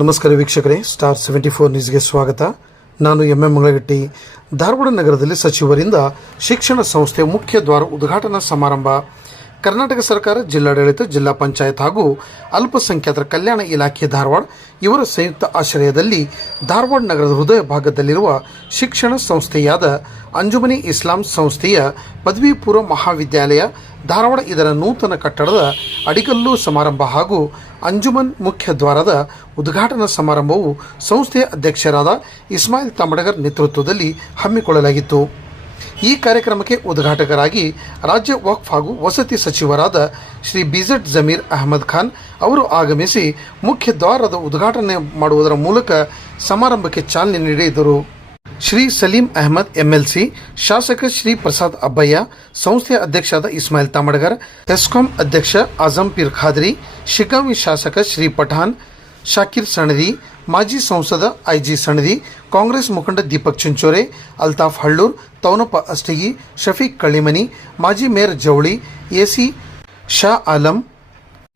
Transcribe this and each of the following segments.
ನಮಸ್ಕಾರ ವೀಕ್ಷಕರೇ, ಸ್ಟಾರ್ 74 ನ್ಯೂಸ್ಗೆ ಸ್ವಾಗತ. ನಾನು ಎಂ ಮಂಗಳಗಟ್ಟಿ. ಧಾರವಾಡ ನಗರದಲ್ಲಿ ಸಚಿವರಿಂದ ಶಿಕ್ಷಣ ಸಂಸ್ಥೆ ಮುಖ್ಯ ದ್ವಾರ ಉದ್ಘಾಟನಾ ಸಮಾರಂಭ. ಕರ್ನಾಟಕ ಸರ್ಕಾರ, ಜಿಲ್ಲಾಡಳಿತ, ಜಿಲ್ಲಾ ಪಂಚಾಯತ್ ಹಾಗೂ ಅಲ್ಪಸಂಖ್ಯಾತರ ಕಲ್ಯಾಣ ಇಲಾಖೆ ಧಾರವಾಡ ಇವರ ಸಂಯುಕ್ತ ಆಶ್ರಯದಲ್ಲಿ ಧಾರವಾಡ ನಗರದ ಹೃದಯ ಭಾಗದಲ್ಲಿರುವ ಶಿಕ್ಷಣ ಸಂಸ್ಥೆಯಾದ ಅಂಜುಮನೆ ಇಸ್ಲಾಂ ಸಂಸ್ಥೆಯ ಪದವಿ ಪೂರ್ವ ಮಹಾವಿದ್ಯಾಲಯ ಧಾರವಾಡ ಇದರ ನೂತನ ಕಟ್ಟಡದ ಅಡಿಗಲ್ಲು ಸಮಾರಂಭ ಹಾಗೂ ಅಂಜುಮನ್ ಮುಖ್ಯ ದ್ವಾರದ ಉದ್ಘಾಟನಾ ಸಮಾರಂಭವು ಸಂಸ್ಥೆಯ ಅಧ್ಯಕ್ಷರಾದ ಇಸ್ಮಾಯಿಲ್ ತಮಡಗರ್ ನೇತೃತ್ವದಲ್ಲಿ ಹಮ್ಮಿಕೊಳ್ಳಲಾಗಿತ್ತು. ಈ ಕಾರ್ಯಕ್ರಮಕ್ಕೆ ಉದ್ಘಾಟಕರಾಗಿ ರಾಜ್ಯ ವಕ್ಫ್ ಹಾಗೂ ವಸತಿ ಸಚಿವರಾದ ಶ್ರೀ ಬಿಜೆಡ್ ಜಮೀರ್ ಅಹಮದ್ ಖಾನ್ ಅವರು ಆಗಮಿಸಿ ಮುಖ್ಯ ದ್ವಾರದ ಉದ್ಘಾಟನೆ ಮಾಡುವುದರ ಮೂಲಕ ಸಮಾರಂಭಕ್ಕೆ ಚಾಲನೆ ನೀಡಿದರು. ಶ್ರೀ ಸಲೀಂ ಅಹಮದ್ ಎಂಎಲ್ಸಿ, ಶಾಸಕ ಶ್ರೀ ಪ್ರಸಾದ್ ಅಬ್ಬಯ್ಯ, ಸಂಸ್ಥೆಯ ಅಧ್ಯಕ್ಷರಾದ ಇಸ್ಮಾಯಿಲ್ ತಮಡಗರ್, ಎಸ್ಕಾಂ ಅಧ್ಯಕ್ಷ ಆಜಂ ಪೀರ್ ಖಾದ್ರಿ, ಶಿಗ್ಗಾಂವಿ ಶಾಸಕ ಶ್ರೀ ಪಠಾಣ್, ಶಾಕಿರ್ ಸಣದಿ, ಮಾಜಿ ಸಂಸದ ಐಜಿ ಸಣದಿ, ಕಾಂಗ್ರೆಸ್ ಮುಖಂಡ ದೀಪಕ್ ಚಿಂಚೋರೆ, ಅಲ್ತಾಫ್ ಹಳ್ಳೂರ್, ತೌನಪ್ಪ ಅಷ್ಟಗಿ, ಶಫೀಕ್ ಕಳ್ಳಿಮನಿ, ಮಾಜಿ ಮೇಯರ್ ಜವಳಿ, ಎಸಿ ಶಾ ಆಲಂ,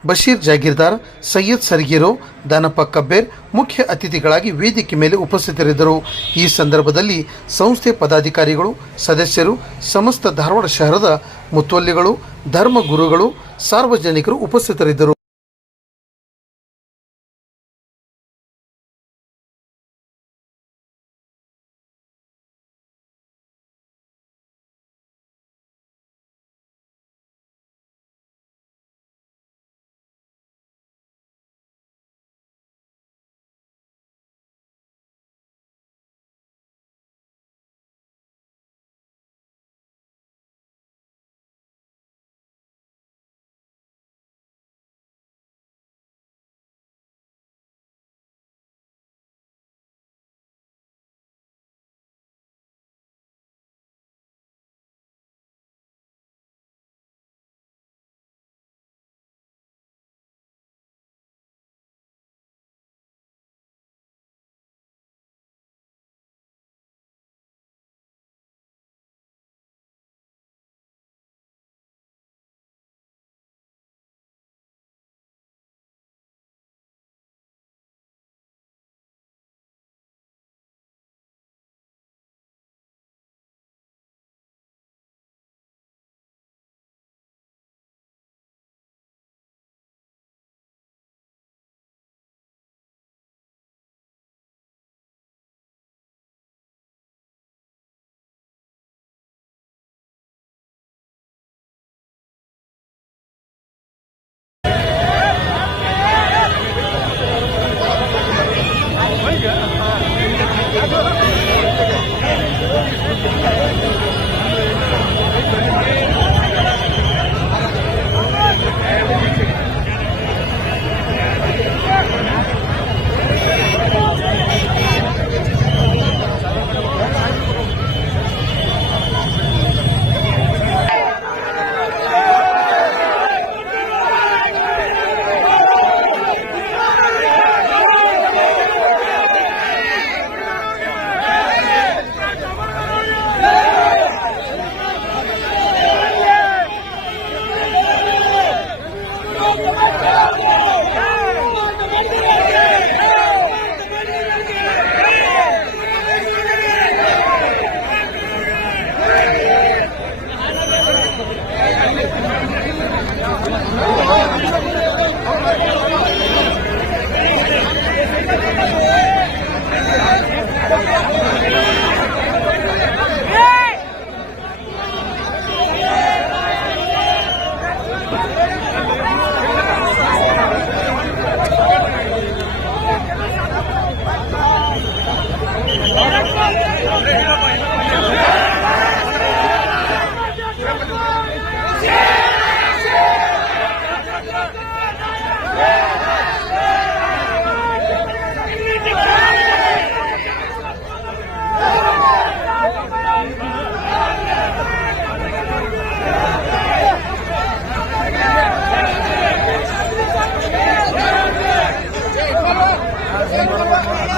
ಬಶೀರ್ ಜಾಗೀರ್ದಾರ್, ಸೈಯದ್ ಸರ್ಗೀರೋ, ದಾನಪ್ಪ ಕಬ್ಬೇರ್ ಮುಖ್ಯ ಅತಿಥಿಗಳಾಗಿ ವೇದಿಕೆ ಮೇಲೆ ಉಪಸ್ಥಿತರಿದ್ದರು. ಈ ಸಂದರ್ಭದಲ್ಲಿ ಸಂಸ್ಥೆ ಪದಾಧಿಕಾರಿಗಳು, ಸದಸ್ಯರು, ಸಮಸ್ತ ಧಾರವಾಡ ಶಹರದ ಮುತ್ವಲ್ಲಿಗಳು, ಧರ್ಮ ಗುರುಗಳು, ಸಾರ್ವಜನಿಕರು ಉಪಸ್ಥಿತರಿದ್ದರು.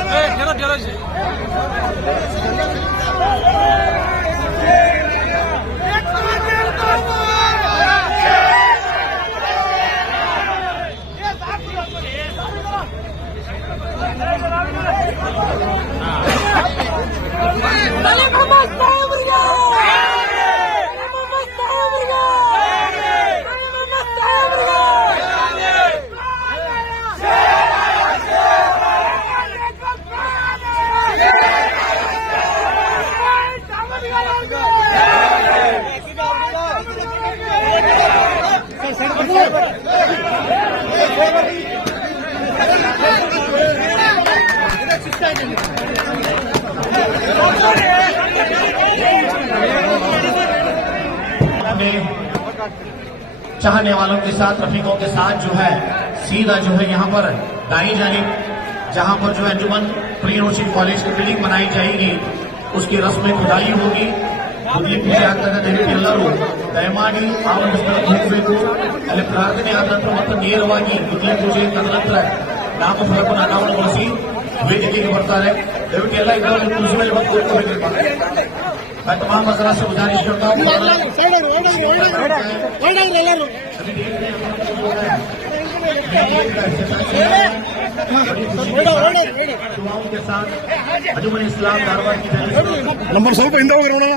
Hey, get up, चाहने वालों के साथ, रफीकों के साथ जो है सीधा जो है यहाँ पर दाई जानिब जहाँ पर जो है अंजुमन प्री नर्सिंग कॉलेज की बिल्डिंग बनाई जाएगी उसकी रस्म खुदाई होगी। ಮೊದಲಿಗೆ ಪೂಜೆ ಆಗ್ತದೆ. ದಯವಿಟ್ಟು ಎಲ್ಲರೂ ದಯಮಾಡಿ ಆ ಒಂದು ಸ್ಥಳಕ್ಕೆ ಹೋಗಬೇಕು. ಅಲ್ಲಿ ಪ್ರಾರ್ಥನೆ ಆದ ನಂತರ ಮತ್ತು ನೇರವಾಗಿ ಮೊದಲೇ ಪೂಜೆ ಆದ ನಂತರ ನಾಮಫಲಕವನ್ನು ಅನಾವರಣಗೊಳಿಸಿ ವೇದಿಕೆಗೆ ಬರ್ತಾರೆ. ದಯವಿಟ್ಟು ಎಲ್ಲ ಇದರಲ್ಲಿ ತುಳಸಿ ಮೇಲೆ ಬಂದು ಕೂತ್ಕೋಬೇಕು. मैं तमाम मसला से गुजारिश करता हूँ दुआओं के साथ अंजुमन इस्लाम धारवाड़ की नंबर 100 पे इंदा होगा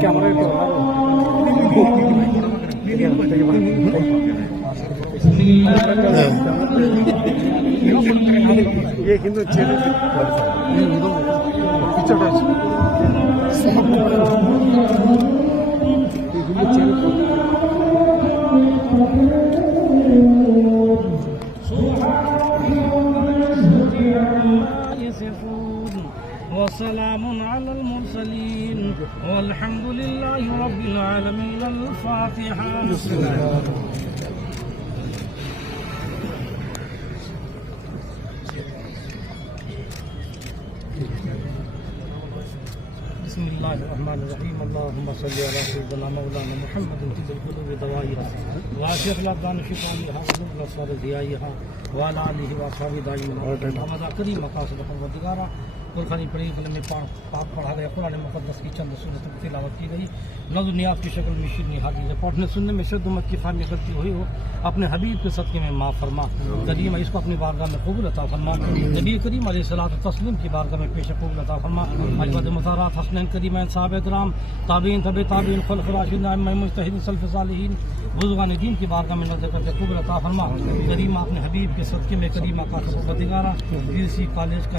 कैमरा ये हिंदू وسلام على المرسلين والحمد لله رب العالمين. الفاتحة. بسم الله الرحمن الرحيم. اللهم صل على سيدنا مولانا محمد في القلوب دوائها واشف الابدان شفائها ونور الابصار ضيائها وعلى اله واصحابه دائما ابدا كريم مقاصد परवरदिगारा. कुरानी पढ़ी कलम में पाक पढ़ा गया. कुरान मुक़द्दस की चंद सूरतों की तिलावत की गई. नज़्म नियाज़ की शक्ल में शीर निहादी है. पढ़ने सुनने में शुद्ध उम्मत की फाहमी गलती हुई हो अपने हबीब के सदक़े में माफ़ फरमा. करीम इसको अपनी बारगाह में कबूल अता फरमा. नबी करीम अलैहिस्सलातु तस्लीम की बारगाह में पेश कबूल अता फरमा. अजवद मुतारात हसनैन करीमैन साहबे किराम ताबीन तबे ताबीन खुलफ़ाए राशिदीन अइम्मा मुज्तहिदीन सल्फ़ सालिहीन बुज़ुर्गान दीन की बारगाह में नज़र करके कबूल अता फरमा. करीम अपने हबीब के सदक़े में करीमा का परवरदिगारा पीएससी कॉलेज का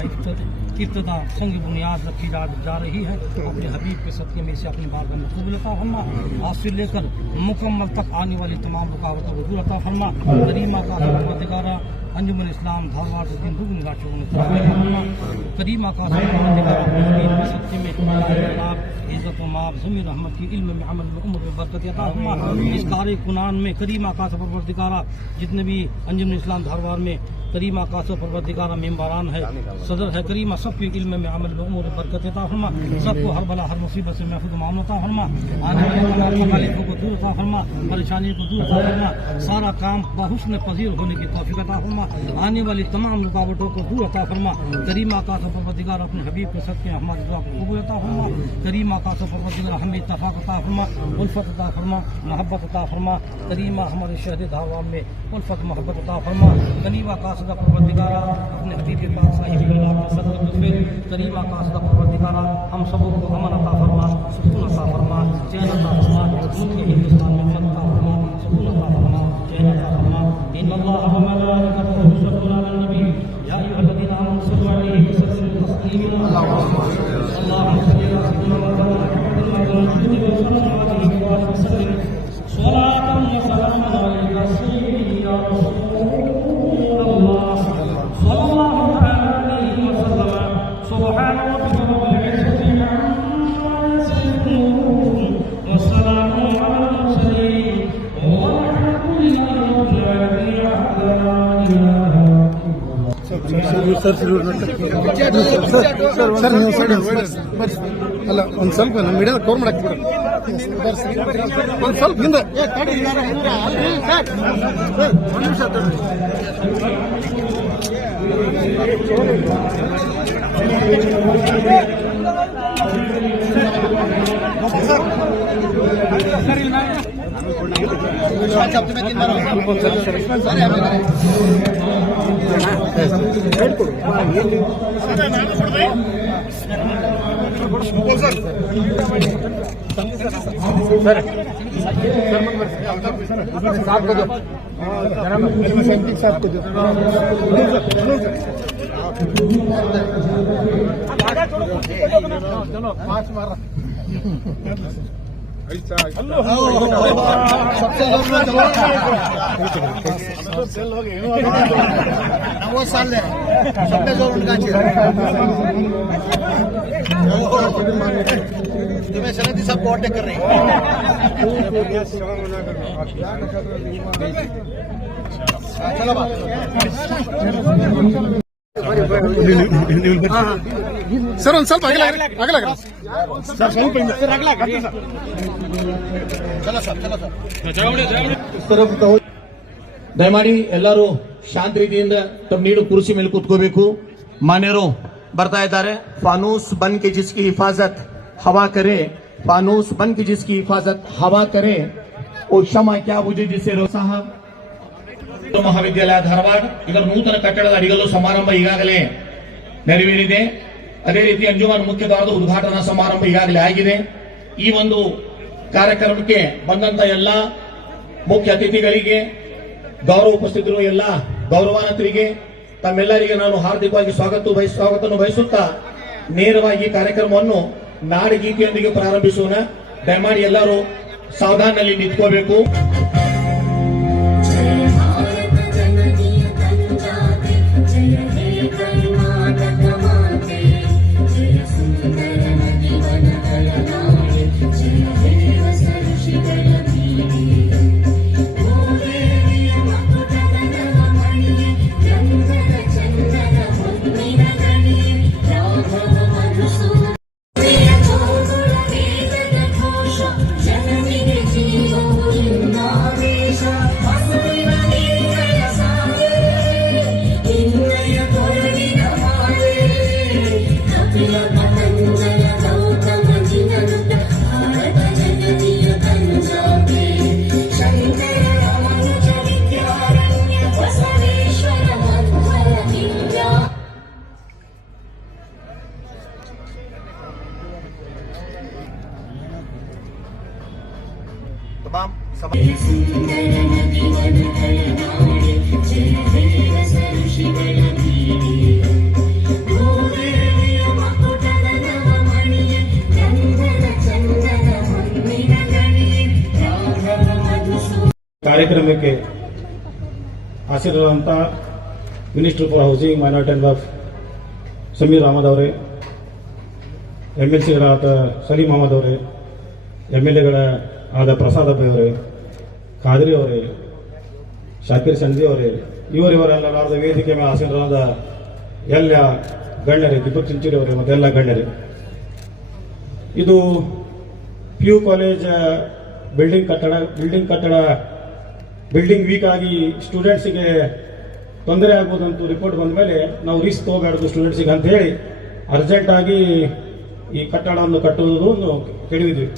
इब्तिदा संग बुनियाद रखी जा रही है. अपने हबीब के सदक़े में इसे अपनी बारगाह में कबूल अता फरमा. आज से लेकर मुकम्मल तक आने वाली तमाम रुकावटों को दूर अता फरमा. करीमा का परवरदिगारा अंजुमन इस्लाम धारवाड़ से दिन दुगनी राशों में करीमा का परवरदिगारा के सदक़े में इज़्ज़त व माब ज़मीर रहमत की इल्म में अमल में उम्र में बरकत अता फरमा. इस कार कुनान में करीमा का परवरदिगारा जितने भी अंजुमन इस्लाम धारवाड़ में करीमा का परवरदिगारा मेम्बरान है, सदर है करीमा, सबके इल्म में अमल में उम्र बरकत अता फरमा. सबको हर बला हर मुसीबत से महफूज मामला अता फरमा. आने वाले तकलीफों को दूर अता फरमा. परेशानी को दूर अता फरमा. सारा काम बहुस्न पजीर होने की तौफीक अता फरमा. आने वाली तमाम रुकावटों को दूर अता फरमा. करीमा का परवरदिगार अपने हबीब के सदक़े हमारी दुआ को कबूल अता फरमा. करीमा का परवरदिगार हमें इत्तफाक अता फरमा, उल्फत अता फरमा, मोहब्बत अता फरमा. करीमा हमारे शहर धारवाड़ में उल्फत मोहब्बत अता फरमा. करीमा का परवरदिगारा अपने हबीब के पाक साहिब के सदक़े करीमा का परवरदिगारा हम सबों को अमन अता फरमा, सुकून अता फरमा, चैन अता फरमा. मुल्क हिंदुस्तान में फतह अता फरमा, सुकून अता फरमा, चैन अता फरमा. इन्नल्लाह व मलाइकतहु युसल्लूना अलन नबी या अय्युहल्लज़ीना आमनू सल्लू अलैहि व सल्लिमू तस्लीमा. अल्लाहुम्मा सल्लि अला सय्यिदिना मुहम्मदिन व अला सल्लिम सलातन व सलामन अलैका सय्यिदी या रसूलल्लाह सल्लल्लाहु अलैहि वसल्लम. सुब्हान रब्बिका रब्बिल इज्जति अम्मा यसिफून व सलामुन अलल मुरसलीन वल्हम्दुलिल्लाहि रब्बिल आलमीन. ಅಲ್ಲ ಒಂದು ಸ್ವಲ್ಪ ನಮ್ಮ ಮೀಡಿಯಾ ಕವರ್ ಮಾಡಕ್ಕೆ ಬಿಡ ಒಂದು ಸ್ವಲ್ಪ ಹಿಂದೆ ಸರ್ वो साल दे सबने जो उनका तुम्हें सनदी सबको अटैक कर रहे ಸರ್ ಒಂದು ಸ್ವಲ್ಪ ಅಗಲ ಸರ್ ಸ್ವಲ್ಪ ಸರ್ ಅಗಲ चलो सर ದಯಮಾಡಿ ಎಲ್ಲರೂ ಶಾಂತ ರೀತಿಯಿಂದ ತಮ್ಮ ನೀಡು ಕುರ್ಚಿ ಮೇಲೆ ಕೂತ್ಕೋಬೇಕು. ಮಾನ್ಯರು ಬರ್ತಾ ಇದ್ದಾರೆ. ಫಾನೂಸ್ ಬನ್ ಕೆ ಜಿಸ್ಕಿ ಹಿಫಾಜತ್ ಹವಾ ಕರೆ, ಫಾನೂಸ್ ಬನ್ ಕೆ ಜಿಸ್ಕಿ ಹಿಫಾಜತ್ ಹವಾ ಕರೆ ಓ ಶಮ ಕ್ಯಾ ಬುಜೆ ಜಿಸೆ ರೋ ಸಾಹಬ್. ಮಹಾವಿದ್ಯಾಲಯ ಧಾರವಾಡ ಇದರ ನೂತನ ಕಟ್ಟಡದ ಅಡಿಗಲ್ಲು ಸಮಾರಂಭ ಈಗಾಗಲೇ ನೆರವೇರಿದೆ. ಅದೇ ರೀತಿ ಅಂಜುಮನ್ ಮುಖ್ಯ ದ್ವಾರದ ಉದ್ಘಾಟನಾ ಸಮಾರಂಭ ಈಗಾಗಲೇ ಆಗಿದೆ. ಈ ಒಂದು ಕಾರ್ಯಕ್ರಮಕ್ಕೆ ಬಂದಂತ ಎಲ್ಲ ಮುಖ್ಯ ಅತಿಥಿಗಳಿಗೆ, ಗೌರವ ಉಪಸ್ಥಿತರು ಎಲ್ಲ ಗೌರವಾನ್ವಿತರಿಗೆ ತಮ್ಮೆಲ್ಲರಿಗೆ ನಾನು ಹಾರ್ದಿಕವಾಗಿ ಸ್ವಾಗತವನ್ನು ಬಯಸುತ್ತಾ ನೇರವಾಗಿ ಕಾರ್ಯಕ್ರಮವನ್ನು ನಾಡಗೀತೆಯೊಂದಿಗೆ ಪ್ರಾರಂಭಿಸೋಣ. ದಯಮಾಡಿ ಎಲ್ಲರೂ ಸಾವಧಾನದಲ್ಲಿ ನಿಂತ್ಕೋಬೇಕು. ಕಾರ್ಯಕ್ರಮಕ್ಕೆ ಹಾಜರಿರುವಂಥ minister for housing, minority and welfare Sameer Ahmed ಅವರೇ, MLCಗಳಾದ ಸಲೀಂ ಅಹಮದ್ ಅವರೇ, MLAಗಳ ಆದ ಪ್ರಸಾದ್ ಅಬ್ಬೆ ಅವರೇ, ಖಾದ್ರಿ ಅವರೇ, ಶಾಕಿರ್ ಸಂಧಿ ಅವರೇ, ಇವರೆಲ್ಲರಾದ ವೇದಿಕೆ ಮೇಲೆ ಹಾಜರಾದ ಎಲ್ಲ ಗಣ್ಯರೇ, ದೀಪಕ್ ಚಿಂಚೋಳಿ ಅವರೇ ಮತ್ತೆಲ್ಲ ಗಣ್ಯರೇ, ಇದು PU ಕಾಲೇಜ್ ಬಿಲ್ಡಿಂಗ್ ವೀಕ್ ಆಗಿ ಸ್ಟೂಡೆಂಟ್ಸಿಗೆ ತೊಂದರೆ ಆಗ್ಬೋದಂತೂ ರಿಪೋರ್ಟ್ ಬಂದ ಮೇಲೆ ನಾವು ರಿಸ್ಕ್ ತಗೋಬಾರ್ದು ಸ್ಟೂಡೆಂಟ್ಸಿಗೆ ಅಂತ ಹೇಳಿ ಅರ್ಜೆಂಟ್ ಆಗಿ ಈ ಕಟ್ಟಡವನ್ನು ಕಟ್ಟುವುದು ಕೇಳಿದ್ವಿ.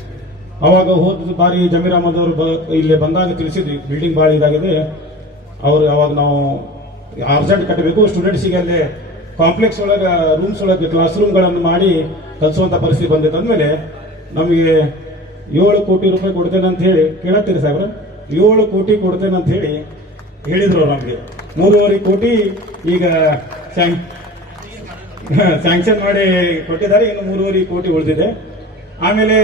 ಅವಾಗ ಹೋದ ಬಾರಿ ಜಮೀರ್ ಅಹಮದ್ ಅವರು ಇಲ್ಲಿ ಬಂದಾಗ ತಿಳಿಸಿದ್ವಿ ಬಿಲ್ಡಿಂಗ್ ಭಾಳ ಇದಾಗಿದೆ, ಅವರು ಅವಾಗ ನಾವು ಅರ್ಜೆಂಟ್ ಕಟ್ಟಬೇಕು, ಸ್ಟೂಡೆಂಟ್ಸಿಗೆ ಅಲ್ಲೇ ಕಾಂಪ್ಲೆಕ್ಸ್ ಒಳಗೆ ರೂಮ್ಸ್ ಒಳಗೆ ಕ್ಲಾಸ್ ರೂಮ್ಗಳನ್ನು ಮಾಡಿ ಕಲಿಸುವಂಥ ಪರಿಸ್ಥಿತಿ ಬಂದಿತ್ತು ಅಂದಮೇಲೆ ನಮಗೆ 7 ಕೋಟಿ ರೂಪಾಯಿ ಕೊಡ್ತೇನೆ ಅಂತ ಹೇಳಿ ಕೇಳತ್ತೀರಿ ಸಾಹೇಬ್ರ, 7 ಕೋಟಿ ಕೊಡ್ತೇನೆ ಅಂತ ಹೇಳಿ ಹೇಳಿದ್ರು ನಮಗೆ. 3.5 ಕೋಟಿ ಈಗ ಸ್ಯಾಂಕ್ಷನ್ ಮಾಡಿ ಕೊಟ್ಟಿದ್ದಾರೆ, ಇನ್ನು 3.5 ಕೋಟಿ ಉಳಿದಿದೆ. ಆಮೇಲೆ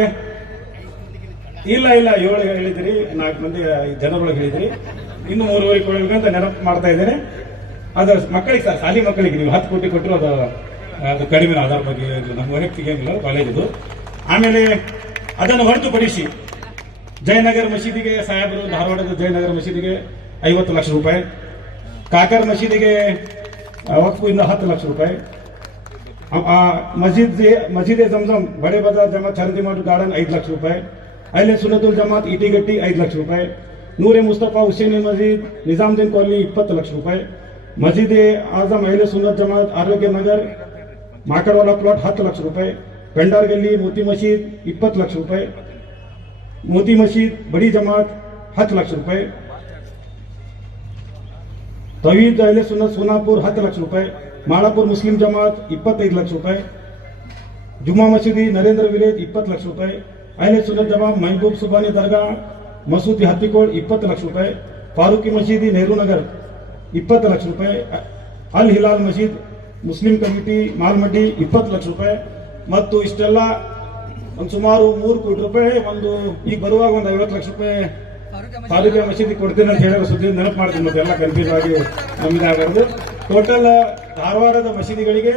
ಇಲ್ಲ 7 ಹೇಳಿದ್ರಿ, 4 ಮಂದಿ ಜನರೊಳಗೆ ಹೇಳಿದ್ರಿ, ಇನ್ನು 3.5 ಕೋಟಿ ಅಂತ ನೆನಪು ಮಾಡ್ತಾ ಇದ್ದೇನೆ. ಅದು ಮಕ್ಕಳಿಗೆ ಸರ್, ಶಾಲಿ ಮಕ್ಕಳಿಗೆ ನೀವು 10 ಕೋಟಿ ಕೊಟ್ಟರು ಅದು ಕಡಿಮೆ, ಅದರ ಬಗ್ಗೆ ನಮ್ಮ ವೈಯಕ್ತಿಕ ಏನಿಲ್ಲ, ಕಾಲೇಜದು. ಆಮೇಲೆ ಅದನ್ನು ಹೊರತುಪಡಿಸಿ ಜಯನಗರ ಮಸೀದಿಗೆ ಸಾಹೇಬರು ಧಾರವಾಡದ ಜಯನಗರ ಮಸೀದಿಗೆ 50 ಲಕ್ಷ ರೂಪಾಯಿ, ಕಾಕರ್ ಮಸೀದಿಗೆ ವಕ್ಫಿಂದ 10 ಲಕ್ಷ ರೂಪಾಯಿ, ಮಸೀದ್ ಜಮ್ಜಮ್ ಬಡೆ ಬಜಾರ್ ಜಮಾತ್ ಚರಂದಿಮಾಡು ಗಾರ್ಡನ್ 5 ಲಕ್ಷ ರೂಪಾಯಿ, ಅಹ್ಲೆ ಸುನ್ನತುಲ್ ಜಮಾತ್ ಇಟಿಗಟ್ಟಿ 5 ಲಕ್ಷ ರೂಪಾಯಿ, ನೂರೆ ಮುಸ್ತಫಾ ಹುಸೇನ್ ಮಸೀದ್ ನಿಜಾಮುದ್ದೀನ್ ಕಾಲನಿ 20 ಲಕ್ಷ ರೂಪಾಯಿ, ಮಸೀದ್ ಆಜಮ್ ಅಹ್ಲೆ ಸುನ್ನತ್ ಜಮಾತ್ ಆರೋಗ್ಯ ನಗರ್ ಮಾಕಡವಾಲ ಪ್ಲಾಟ್ 10 ಲಕ್ಷ ರೂಪಾಯಿ, पेंडार गली मोती मस्जिद 20 लाख रुपए, मोती मस्जिद बड़ी जमात 10 लाख रुपए, तवीद अहले सुन्नत सोनापुर 10 लाख रुपए, मालापुर मुस्लिम जमात 25 लाख रुपए, जुमा मशीदी नरेंद्र विलेज 20 ಲಕ್ಷ ರೂಪಾಯಿ, ಅಹ್ಲೆ ಸುನ್ನತ್ ಜಮಾ महबूब सुबानी दर्गा मसूदी हत्तीकोड 20 ಲಕ್ಷ ರೂಪಾಯಿ, फारूकी मशीदी नेहरू नगर 20 ಲಕ್ಷ ರೂಪಾಯಿ, ಅಲ್ ಹಿಲಾಲ್ ಮಸೀದ್ ಮುಸ್ಲಿಂ ಕಮಿಟಿ ಮಾಲ್ಮಡ್ಡಿ 20 ಲಕ್ಷ ರೂಪಾಯಿ ಮತ್ತು ಇಷ್ಟೆಲ್ಲ ಒಂದು ಸುಮಾರು 3 ಕೋಟಿ ರೂಪಾಯಿ ಒಂದು ಈಗ ಬರುವಾಗ ಒಂದು 50 ಲಕ್ಷ ರೂಪಾಯಿ ಫಾರೂಕಿಯ ಮಸೀದಿ ಕೊಡ್ತೀನಿ ಅಂತ ಹೇಳಿರೋ ಸುದ್ದಿ ನೆನಪು ಮಾಡ್ತೀನಿ. ಮತ್ತೆ ಎಲ್ಲ ಕನ್ಫ್ಯೂಸ್ ಆಗಿ ನಮಗೆ ಆಗಬಾರ್ದು. ಟೋಟಲ್ ಧಾರವಾಡದ ಮಸೀದಿಗಳಿಗೆ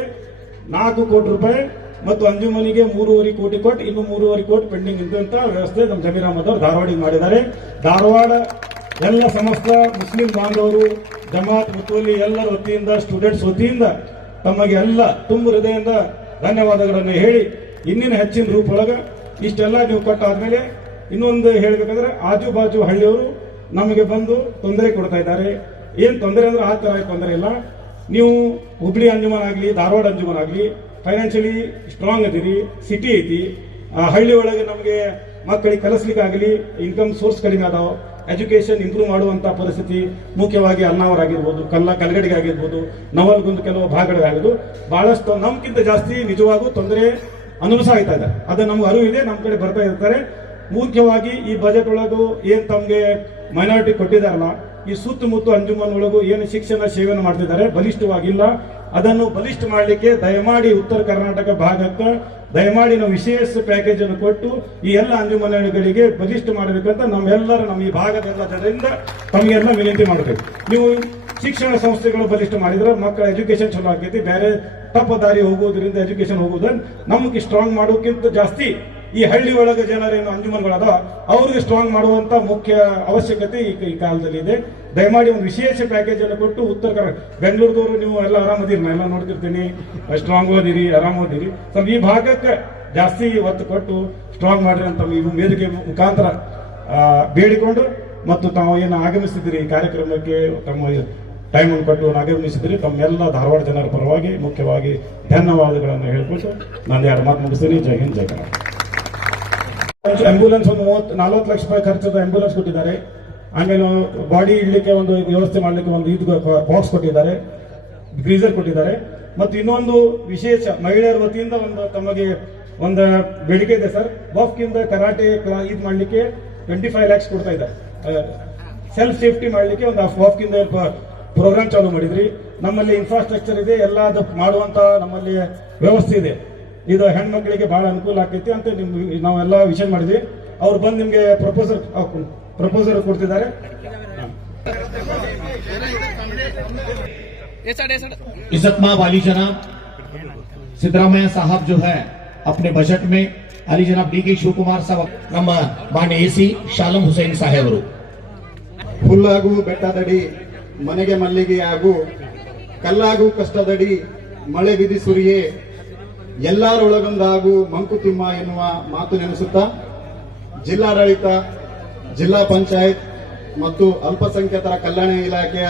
4 ಕೋಟಿ ರೂಪಾಯಿ ಮತ್ತು ಅಂಜುಮನಿಗೆ 3.5 ಕೋಟಿ ಕೊಟ್ಟು ಇನ್ನು 3.5 ಕೋಟಿ ಪೆಂಡಿಂಗ್ ಇದ್ದಂತ ವ್ಯವಸ್ಥೆ ನಮ್ಮ ಜಮೀರ್ ಅಹಮದ್ ಅವರು ಧಾರವಾಡಿಗೆ ಮಾಡಿದ್ದಾರೆ. ಧಾರವಾಡ ಎಲ್ಲ ಸಮಸ್ತ ಮುಸ್ಲಿಂ ಬಾಂಧವರು ಜಮಾತ್ ಮುತುವಲ್ಲಿ ಎಲ್ಲರ ವತಿಯಿಂದ ಸ್ಟೂಡೆಂಟ್ಸ್ ವತಿಯಿಂದ ತಮಗೆ ಎಲ್ಲ ತುಂಬ ಹೃದಯದಿಂದ ಧನ್ಯವಾದಗಳನ್ನು ಹೇಳಿ ಇನ್ನಿನ ಹೆಚ್ಚಿನ ರೂಪೊಳಗ ಇಷ್ಟೆಲ್ಲ ನೀವು ಕೊಟ್ಟಾದ್ಮೇಲೆ ಇನ್ನೊಂದು ಹೇಳಬೇಕಂದ್ರೆ ಆಜು ಬಾಜು ಹಳ್ಳಿಯವರು ನಮಗೆ ಬಂದು ತೊಂದರೆ ಕೊಡ್ತಾ ಇದ್ದಾರೆ. ಏನ್ ತೊಂದರೆ ಅಂದ್ರೆ ಆ ತರ ತೊಂದರೆ ಇಲ್ಲ. ನೀವು ಹುಬ್ಳಿ ಅಂಜುಮನ್ ಆಗ್ಲಿ ಧಾರವಾಡ ಅಂಜುಮನ್ ಆಗ್ಲಿ ಫೈನಾನ್ಷಿಯಲಿ ಸ್ಟ್ರಾಂಗ್ ಅದೀರಿ, ಸಿಟಿ ಐತಿ, ಹಳ್ಳಿ ಒಳಗೆ ನಮಗೆ ಮಕ್ಕಳಿಗೆ ಕಲಿಸ್ಲಿಕ್ಕೆ ಆಗಲಿ ಇನ್ಕಮ್ ಸೋರ್ಸ್ ಕಡಿಮೆ ಅದಾವ, ಎಜುಕೇಶನ್ ಇಂಪ್ರೂವ್ ಮಾಡುವಂತ ಪರಿಸ್ಥಿತಿ ಮುಖ್ಯವಾಗಿ ಅಲ್ನಾವರ್ ಆಗಿರ್ಬೋದು, ಕಲ್ಗಡಿಗೆ ಆಗಿರ್ಬೋದು, ನವಲ್ಗುಂದ್ ಕೆಲವು ಭಾಗಗಳಾಗಿರ್ಬೋದು ಬಹಳಷ್ಟು ನಮ್ಗಿಂತ ಜಾಸ್ತಿ ನಿಜವಾಗೂ ತೊಂದರೆ ಅನುಭವಿಸ್ತಾ ಇದ್ದಾರೆ. ಅದು ನಮ್ಗೆ ಅರಿವು ಇದೆ, ನಮ್ಮ ಕಡೆ ಬರ್ತಾ ಇರ್ತಾರೆ. ಮುಖ್ಯವಾಗಿ ಈ ಬಜೆಟ್ ಒಳಗೂ ಏನ್ ತಮ್ಗೆ ಮೈನಾರಿಟಿ ಕೊಟ್ಟಿದಾರಲ್ಲ, ಈ ಸುತ್ತಮುತ್ತ ಅಂಜುಮನ್ ಒಳಗೂ ಏನು ಶಿಕ್ಷಣ ಸೇವೆಯನ್ನು ಮಾಡ್ತಿದ್ದಾರೆ ಬಲಿಷ್ಠವಾಗಿಲ್ಲ. ಅದನ್ನು ಬಲಿಷ್ಠ ಮಾಡಲಿಕ್ಕೆ ದಯಮಾಡಿ ಉತ್ತರ ಕರ್ನಾಟಕ ಭಾಗಕ್ಕೆ ದಯಮಾಡಿ ನಾವು ವಿಶೇಷ ಪ್ಯಾಕೇಜ್ ಅನ್ನು ಕೊಟ್ಟು ಈ ಎಲ್ಲ ಅಂಜುಮನೆಗಳಿಗೆ ಬಲಿಷ್ಠ ಮಾಡಬೇಕಂತ ನಮ್ಮೆಲ್ಲರ ನಮ್ಮ ಈ ಭಾಗದ ಎಲ್ಲ ಜನರಿಂದ ತಮಗೆಲ್ಲ ವಿನಂತಿ ಮಾಡಬೇಕು. ನೀವು ಶಿಕ್ಷಣ ಸಂಸ್ಥೆಗಳು ಬಲಿಷ್ಠ ಮಾಡಿದ್ರೆ ಮಕ್ಕಳ ಎಜುಕೇಶನ್ ಚಲೋ ಆಗ್ತೈತಿ. ಬೇರೆ ತಪ್ಪ ದಾರಿ ಹೋಗೋದ್ರಿಂದ ಎಜುಕೇಶನ್ ಹೋಗೋದನ್ನ ನಮಗೆ ಸ್ಟ್ರಾಂಗ್ ಮಾಡೋಕ್ಕಿಂತ ಜಾಸ್ತಿ ಈ ಹಳ್ಳಿ ಒಳಗೆ ಜನರೇನು ಅಂಜುಮನ್ಗಳದ ಅವ್ರಿಗೆ ಸ್ಟ್ರಾಂಗ್ ಮಾಡುವಂತ ಮುಖ್ಯ ಅವಶ್ಯಕತೆ ಈ ಕಾಲದಲ್ಲಿ ಇದೆ. ದಯಮಾಡಿ ಒಂದು ವಿಶೇಷ ಪ್ಯಾಕೇಜ್ ಅನ್ನು ಕೊಟ್ಟು ಉತ್ತರ ಬೆಂಗಳೂರದವರು ನೀವು ಎಲ್ಲ ಆರಾಮದಿರಿ, ನಾ ಎಲ್ಲ ನೋಡ್ತಿರ್ತೀನಿ, ಸ್ಟ್ರಾಂಗ್ ಓದಿರಿ, ಆರಾಮ್ ಓದಿರಿ. ಸ್ವಲ್ಪ ಈ ಭಾಗಕ್ಕೆ ಜಾಸ್ತಿ ಒತ್ತು ಕೊಟ್ಟು ಸ್ಟ್ರಾಂಗ್ ಮಾಡ್ರಿ ಅಂತ ಈ ವೇದಿಕೆ ಮುಖಾಂತರ ಬೇಡಿಕೊಂಡು ಮತ್ತು ತಾವು ಏನು ಆಗಮಿಸಿದಿರಿ ಈ ಕಾರ್ಯಕ್ರಮಕ್ಕೆ ತಮ್ಮ ಟೈಮ್ ಅನ್ನು ಕೊಟ್ಟು ಆಗಮಿಸಿದ್ರಿ ತಮ್ಮೆಲ್ಲ ಧಾರವಾಡ ಜನರ ಪರವಾಗಿ ಮುಖ್ಯವಾಗಿ ಧನ್ಯವಾದಗಳನ್ನು ಹೇಳ್ಕೊಂಡು ನಾನು 2 ಮಾತು ಮುಗಿಸ್ತೀನಿ. ಜೈ ಹಿಂದ್, ಜೈ ಕರ್ನಾಟಕ. ಆಂಬ್ಯುಲೆನ್ಸ್ ಒಂದು 40 ಲಕ್ಷ ರೂಪಾಯಿ ಖರ್ಚದ ಆಂಬ್ಯುಲೆನ್ಸ್ ಕೊಟ್ಟಿದ್ದಾರೆ. ಆಮೇಲೆ ಬಾಡಿ ಇಡ್ಲಿಕ್ಕೆ ಒಂದು ವ್ಯವಸ್ಥೆ ಮಾಡ್ಲಿಕ್ಕೆ ಒಂದು ಇದು ಬಾಕ್ಸ್ ಕೊಟ್ಟಿದ್ದಾರೆ, ಗ್ರೀಸರ್ ಕೊಟ್ಟಿದ್ದಾರೆ. ಮತ್ತು ಇನ್ನೊಂದು ವಿಶೇಷ ಮಹಿಳೆಯರ ವತಿಯಿಂದ ಒಂದು ತಮಗೆ ಒಂದು ಬೇಡಿಕೆ ಇದೆ ಸರ್. ಬಾಫ್ಕಿಂದ ಕರಾಟೆ ಇದು ಮಾಡ್ಲಿಕ್ಕೆ 25 lakhs ಕೊಡ್ತಾ ಇದ್ದಾರೆ. ಸೆಲ್ಫ್ ಸೇಫ್ಟಿ ಮಾಡ್ಲಿಕ್ಕೆ ಒಂದು ಬಾಫ್ಕಿಂದ ಪ್ರೋಗ್ರಾಮ್ ಚಾಲೂ ಮಾಡಿದ್ರಿ. ನಮ್ಮಲ್ಲಿ ಇನ್ಫ್ರಾಸ್ಟ್ರಕ್ಚರ್ ಇದೆ, ಎಲ್ಲ ಅದು ಮಾಡುವಂತ ನಮ್ಮಲ್ಲಿ ವ್ಯವಸ್ಥೆ ಇದೆ. ಇದು ಹೆಣ್ಮಕ್ಳಿಗೆ ಬಹಳ ಅನುಕೂಲ ಆಗ್ತೈತಿ ಅಂತ ನಾವೆಲ್ಲ ವಿಷಯ ಮಾಡಿದ್ವಿ. ಅವ್ರು ಬಂದು ನಿಮ್ಗೆ ಪ್ರಪೋಸಲ್ ಕೊಡ್ತಿದ್ದಾರೆ. इज्जतमाब अली जनाब सिद्धरामಯ್ಯ साहब जो है अपने बजट में अली जनाब डी के शिव कुमार साहब ನಮ್ಮ ಮಾನ್ಯ ಎಸಿ ಶಾಲಂ ಹುಸೇನ್ ಸಾಹೇಬರು ಹುಲ್ಲಾಗು ಬೆಟ್ಟದಡಿ ಮನೆಗೆ ಮಲ್ಲಿಗೆ ಹಾಗೂ ಕಲ್ಲಾಗು ಕಷ್ಟದಡಿ ಮಳೆ ಬಿದಿ ಸುರಿಯೇ ಎಲ್ಲರೊಳಗೊಂದಾಗು ಮಂಕುತಿಮ್ಮ ಎನ್ನುವ ಮಾತು ನೆನೆಸುತ್ತಾ ಜಿಲ್ಲಾಡಳಿತ, ಜಿಲ್ಲಾ ಪಂಚಾಯತ್ ಮತ್ತು ಅಲ್ಪಸಂಖ್ಯಾತರ ಕಲ್ಯಾಣ ಇಲಾಖೆಯ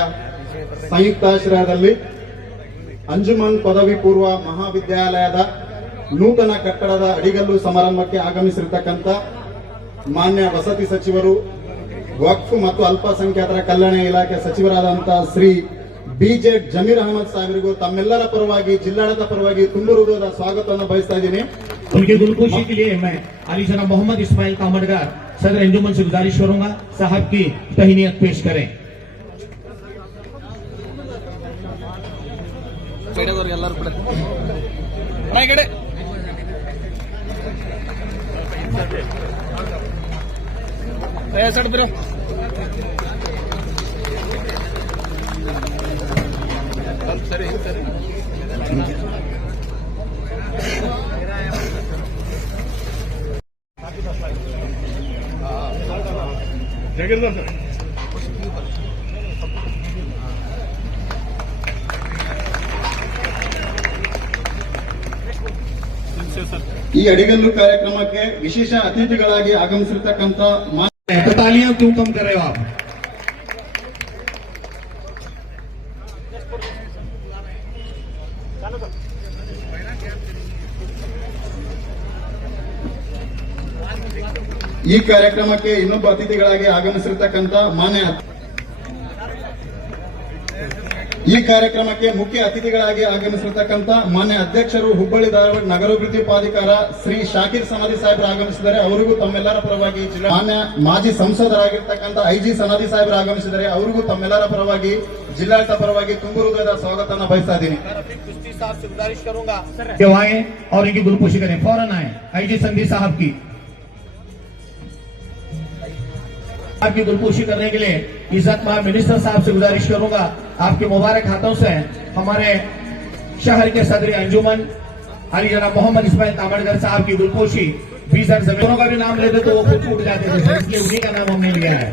ಸಂಯುಕ್ತಾಶ್ರಯದಲ್ಲಿ ಅಂಜುಮನ್ ಪದವಿ ಪೂರ್ವ ಮಹಾವಿದ್ಯಾಲಯದ ನೂತನ ಕಟ್ಟಡದ ಅಡಿಗಲ್ಲು ಸಮಾರಂಭಕ್ಕೆ ಆಗಮಿಸಿರತಕ್ಕಂಥ ಮಾನ್ಯ ವಸತಿ ಸಚಿವರು, ವಕ್ಫ್ ಮತ್ತು ಅಲ್ಪಸಂಖ್ಯಾತರ ಕಲ್ಯಾಣ ಇಲಾಖೆ ಸಚಿವರಾದಂತಹ ಶ್ರೀ ಬಿಜೆ ಜಮೀರ್ ಅಹಮದ್ ಸಾಹೇಬರಿಗೂ ತಮ್ಮೆಲ್ಲರ ಪರವಾಗಿ ಜಿಲ್ಲಾಡಳಿತ ಪರವಾಗಿ ತುಂಬ ಹೃದಯದ ಸ್ವಾಗತವನ್ನು ಬಯಸ್ತಾ ಇದ್ದೀನಿ. उनके दिलखुशी के लिए मैं अली जनाब मोहम्मद इस्माइल कामतगर सदर अंजुमन से गुजारिश करूंगा साहब की तहनीयत पेश करें. ಈ ಅಡಿಗಲ್ಲು ಕಾರ್ಯಕ್ರಮಕ್ಕೆ ವಿಶೇಷ ಅತಿಥಿಗಳಾಗಿ ಆಗಮಿಸಿರ್ತಕ್ಕಂಥ तालियां क्यों कम कर रहे हो आप? ಈ ಕಾರ್ಯಕ್ರಮಕ್ಕೆ ಇನ್ನೊಬ್ಬ ಅತಿಥಿಗಳಾಗಿ ಆಗಮಿಸಿರ್ತಕ್ಕಂಥ ಮಾನ್ಯ ಈ ಕಾರ್ಯಕ್ರಮಕ್ಕೆ ಮುಖ್ಯ ಅತಿಥಿಗಳಾಗಿ ಆಗಮಿಸಿರ್ತಕ್ಕಂಥ ಮಾನ್ಯ ಅಧ್ಯಕ್ಷರು ಹುಬ್ಬಳ್ಳಿ ಧಾರವಾಡ ನಗರಾಭಿವೃದ್ಧಿ ಪ್ರಾಧಿಕಾರ ಶ್ರೀ ಶಾಕಿರ್ ಸನದಿ ಸಾಹೇಬರು ಆಗಮಿಸಿದ್ದಾರೆ. ಅವರಿಗೂ ತಮ್ಮೆಲ್ಲರ ಪರವಾಗಿ ಮಾನ್ಯ ಮಾಜಿ ಸಂಸದರಾಗಿರ್ತಕ್ಕಂಥ ಐಜಿ ಸನದಿ ಸಾಹೇಬರು ಆಗಮಿಸಿದ್ದಾರೆ. ಅವರಿಗೂ ತಮ್ಮೆಲ್ಲರ ಪರವಾಗಿ ಜಿಲ್ಲಾಡಳಿತ ಪರವಾಗಿ ತುಂಬು ಹೃದಯದ ಸ್ವಾಗತನ ಬಯಸ್ತಾ ಇದ್ದೀನಿ. आए और इनकी गुलपोशी करें, फौरन आए आईजी संधि साहब की आपकी गुलपोशी करने के लिए इज्जत मां मिनिस्टर साहब से गुजारिश करूंगा, आपके मुबारक हाथों से हमारे शहर के सदर अंजुमन अली जनाब मोहम्मद इस्माइल तामड़गर साहब की गुलपोशी 20,000 जमीनों का भी नाम लेते तो वो खुद छूट जाते थे, इसलिए उन्हीं का नाम हमने लिया है.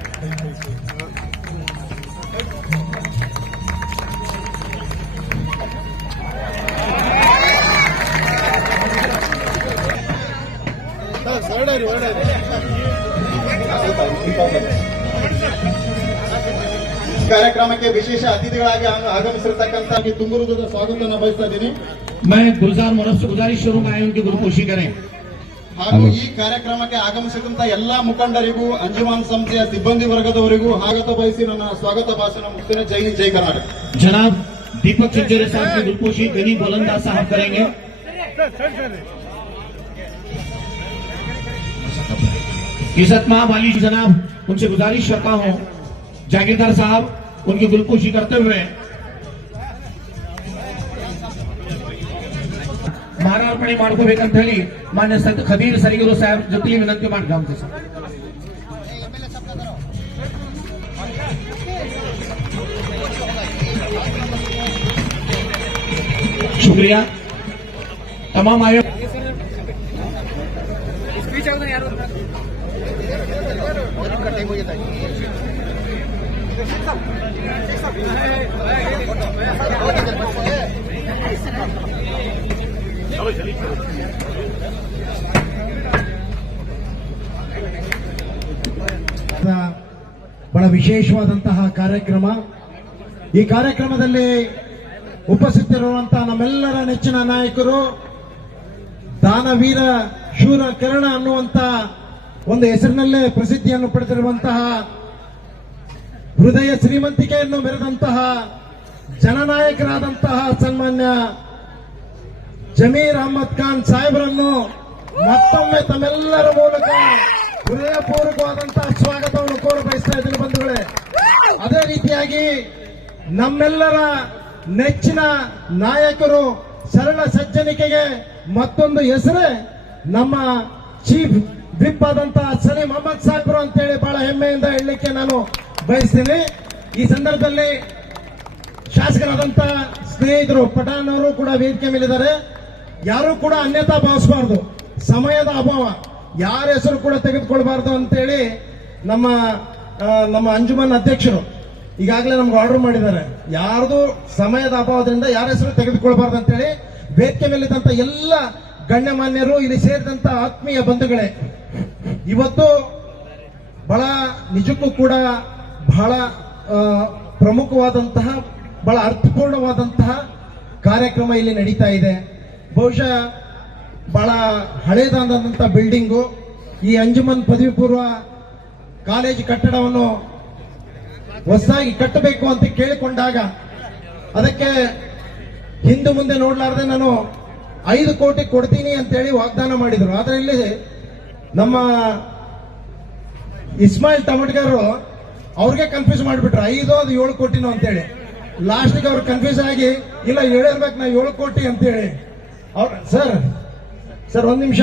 ಕಾರ್ಯಕ್ರಮಕ್ಕೆ ವಿಶೇಷ ಅತಿಥಿಗಳಾಗಿ ಆಗಮಿಸಿರ್ತಕ್ಕಂಥ ತುಂಬು ಹೃದಯದ ಸ್ವಾಗತನ ಬಯಸ್ತಾ ಇದ್ದೀನಿ. मैं गुलजार मोरफ से गुजारिश करूंगा उनकी गुलपोशी करें. ಹಾಗೂ ಈ ಕಾರ್ಯಕ್ರಮಕ್ಕೆ ಆಗಮಿಸಿದಂತ ಎಲ್ಲಾ ಮುಖಂಡರಿಗೂ ಅಂಜುಮನ್ ಸಂಸ್ಥೆಯ ಸಿಬ್ಬಂದಿ ವರ್ಗದವರಿಗೂ ಸ್ವಾಗತ ಬಯಸಿ ನನ್ನ ಸ್ವಾಗತ ಭಾಷಣ ಮುಗಿಸ್ತೇನೆ. ಜೈ ಹಿಂದ್, ಜೈ ಕರ್ನಾಟಕ. जनाब दीपक चिंचोरे साहब की गुलपोशी गनी गोलंदाज साहब करेंगे. इज्जत माब अली जनाब उनसे गुजारिश करता हूं जागीरदार साहब उनकी गुलपोशी करते हुए ಮಾರಾರ್ಪಣೆ ಮಾಡ್ಕೋಬೇಕಂತ ಹೇಳಿ ಮಾನ್ಯ ಸಂತ ಖಬೀರ್ ಸರಿಗುರು ಸಾಹೇಬ್ ಜೊತೆಲಿ ವಿನಂತಿ ಮಾಡ್ಕೊಂತ ಸರ್. शुक्रिया तमाम आयोग ಬಹಳ ವಿಶೇಷವಾದಂತಹ ಕಾರ್ಯಕ್ರಮ. ಈ ಕಾರ್ಯಕ್ರಮದಲ್ಲಿ ಉಪಸ್ಥಿತರಿರುವಂತಹ ನಮ್ಮೆಲ್ಲರ ನೆಚ್ಚಿನ ನಾಯಕರು ದಾನವೀರ ಶೂರ ಕರ್ಣ ಅನ್ನುವಂತ ಒಂದು ಹೆಸರಿನಲ್ಲೇ ಪ್ರಸಿದ್ಧಿಯನ್ನು ಪಡೆದಿರುವಂತಹ ಹೃದಯ ಶ್ರೀಮಂತಿಕೆಯನ್ನು ಮೆರೆದಂತಹ ಜನನಾಯಕರಾದಂತಹ ಸನ್ಮಾನ್ಯ ಜಮೀರ್ ಅಹಮದ್ ಖಾನ್ ಸಾಹೇಬರನ್ನು ಮತ್ತೊಮ್ಮೆ ತಮ್ಮೆಲ್ಲರ ಮೂಲಕ ಹೃದಯಪೂರ್ವಕವಾದಂತಹ ಸ್ವಾಗತವನ್ನು ಕೋರ ಬಯಸ್ತಾ ಇದ್ದೀನಿ ಬಂಧುಗಳೇ. ಅದೇ ರೀತಿಯಾಗಿ ನಮ್ಮೆಲ್ಲರ ನೆಚ್ಚಿನ ನಾಯಕರು ಸರಳ ಸಜ್ಜನಿಕೆಗೆ ಮತ್ತೊಂದು ಹೆಸರೇ ನಮ್ಮ ಚೀಫ್ ವಿಪ್ ಆದಂತಹ ಸಲೀಂ ಅಹಮದ್ ಸಾಹೇಬರು ಅಂತೇಳಿ ಬಹಳ ಹೆಮ್ಮೆಯಿಂದ ಹೇಳಲಿಕ್ಕೆ ನಾನು ಬಯಸ್ತೀನಿ. ಈ ಸಂದರ್ಭದಲ್ಲಿ ಶಾಸಕರಾದಂತ ಸ್ನೇಹಿತರು ಪಠಾಣ್ ಅವರು ಕೂಡ ವೇದಿಕೆ ಮೇಲಿದ್ದಾರೆ. ಯಾರು ಕೂಡ ಅನ್ಯತಾ ಭಾವಿಸಬಾರದು, ಸಮಯದ ಅಭಾವ, ಯಾರ ಹೆಸರು ಕೂಡ ತೆಗೆದುಕೊಳ್ಬಾರ್ದು ಅಂತೇಳಿ ನಮ್ಮ ಅಂಜುಮನ್ ಅಧ್ಯಕ್ಷರು ಈಗಾಗಲೇ ನಮ್ಗೆ ಆರ್ಡರ್ ಮಾಡಿದ್ದಾರೆ. ಯಾರ್ದು ಸಮಯದ ಅಭಾವದಿಂದ ಯಾರ ಹೆಸರು ತೆಗೆದುಕೊಳ್ಬಾರ್ದು ಅಂತೇಳಿ ವೇದಿಕೆ ಮೇಲಿದ್ದಂತ ಎಲ್ಲ ಗಣ್ಯಮಾನ್ಯರು, ಇಲ್ಲಿ ಸೇರಿದಂತ ಆತ್ಮೀಯ ಬಂಧುಗಳೇ, ಇವತ್ತು ಬಹಳ ನಿಜಕ್ಕೂ ಕೂಡ ಬಹಳ ಪ್ರಮುಖವಾದಂತಹ ಬಹಳ ಅರ್ಥಪೂರ್ಣವಾದಂತಹ ಕಾರ್ಯಕ್ರಮ ಇಲ್ಲಿ ನಡೀತಾ ಇದೆ. ಬಹುಶಃ ಬಹಳ ಹಳೇದಾದಂತಹ ಬಿಲ್ಡಿಂಗು, ಈ ಅಂಜುಮನ್ ಪದವಿ ಪೂರ್ವ ಕಾಲೇಜು ಕಟ್ಟಡವನ್ನು ಹೊಸದಾಗಿ ಕಟ್ಟಬೇಕು ಅಂತ ಕೇಳಿಕೊಂಡಾಗ ಅದಕ್ಕೆ ಹಿಂದೆ ಮುಂದೆ ನೋಡ್ಲಾರ್ದೆ ನಾನು 5 ಕೋಟಿ ಕೊಡ್ತೀನಿ ಅಂತೇಳಿ ವಾಗ್ದಾನ ಮಾಡಿದ್ರು. ಆದ್ರೆ ಇಲ್ಲಿ ನಮ್ಮ ಇಸ್ಮಾಯಿಲ್ ತಮಟ್ಕರ್ ಅವ್ರಿಗೆ ಕನ್ಫ್ಯೂಸ್ ಮಾಡಿಬಿಟ್ರು, 5 ಅದು 7 ಕೋಟಿನೋ ಅಂತೇಳಿ. ಲಾಸ್ಟ್ಗೆ ಅವ್ರು ಕನ್ಫ್ಯೂಸ್ ಆಗಿ ಇಲ್ಲ ಹೇಳಿರ್ಬೇಕು ನಾವು 7 ಕೋಟಿ ಅಂತೇಳಿ. ಅವ್ರ ಸರ್ ಒಂದ್ ನಿಮಿಷ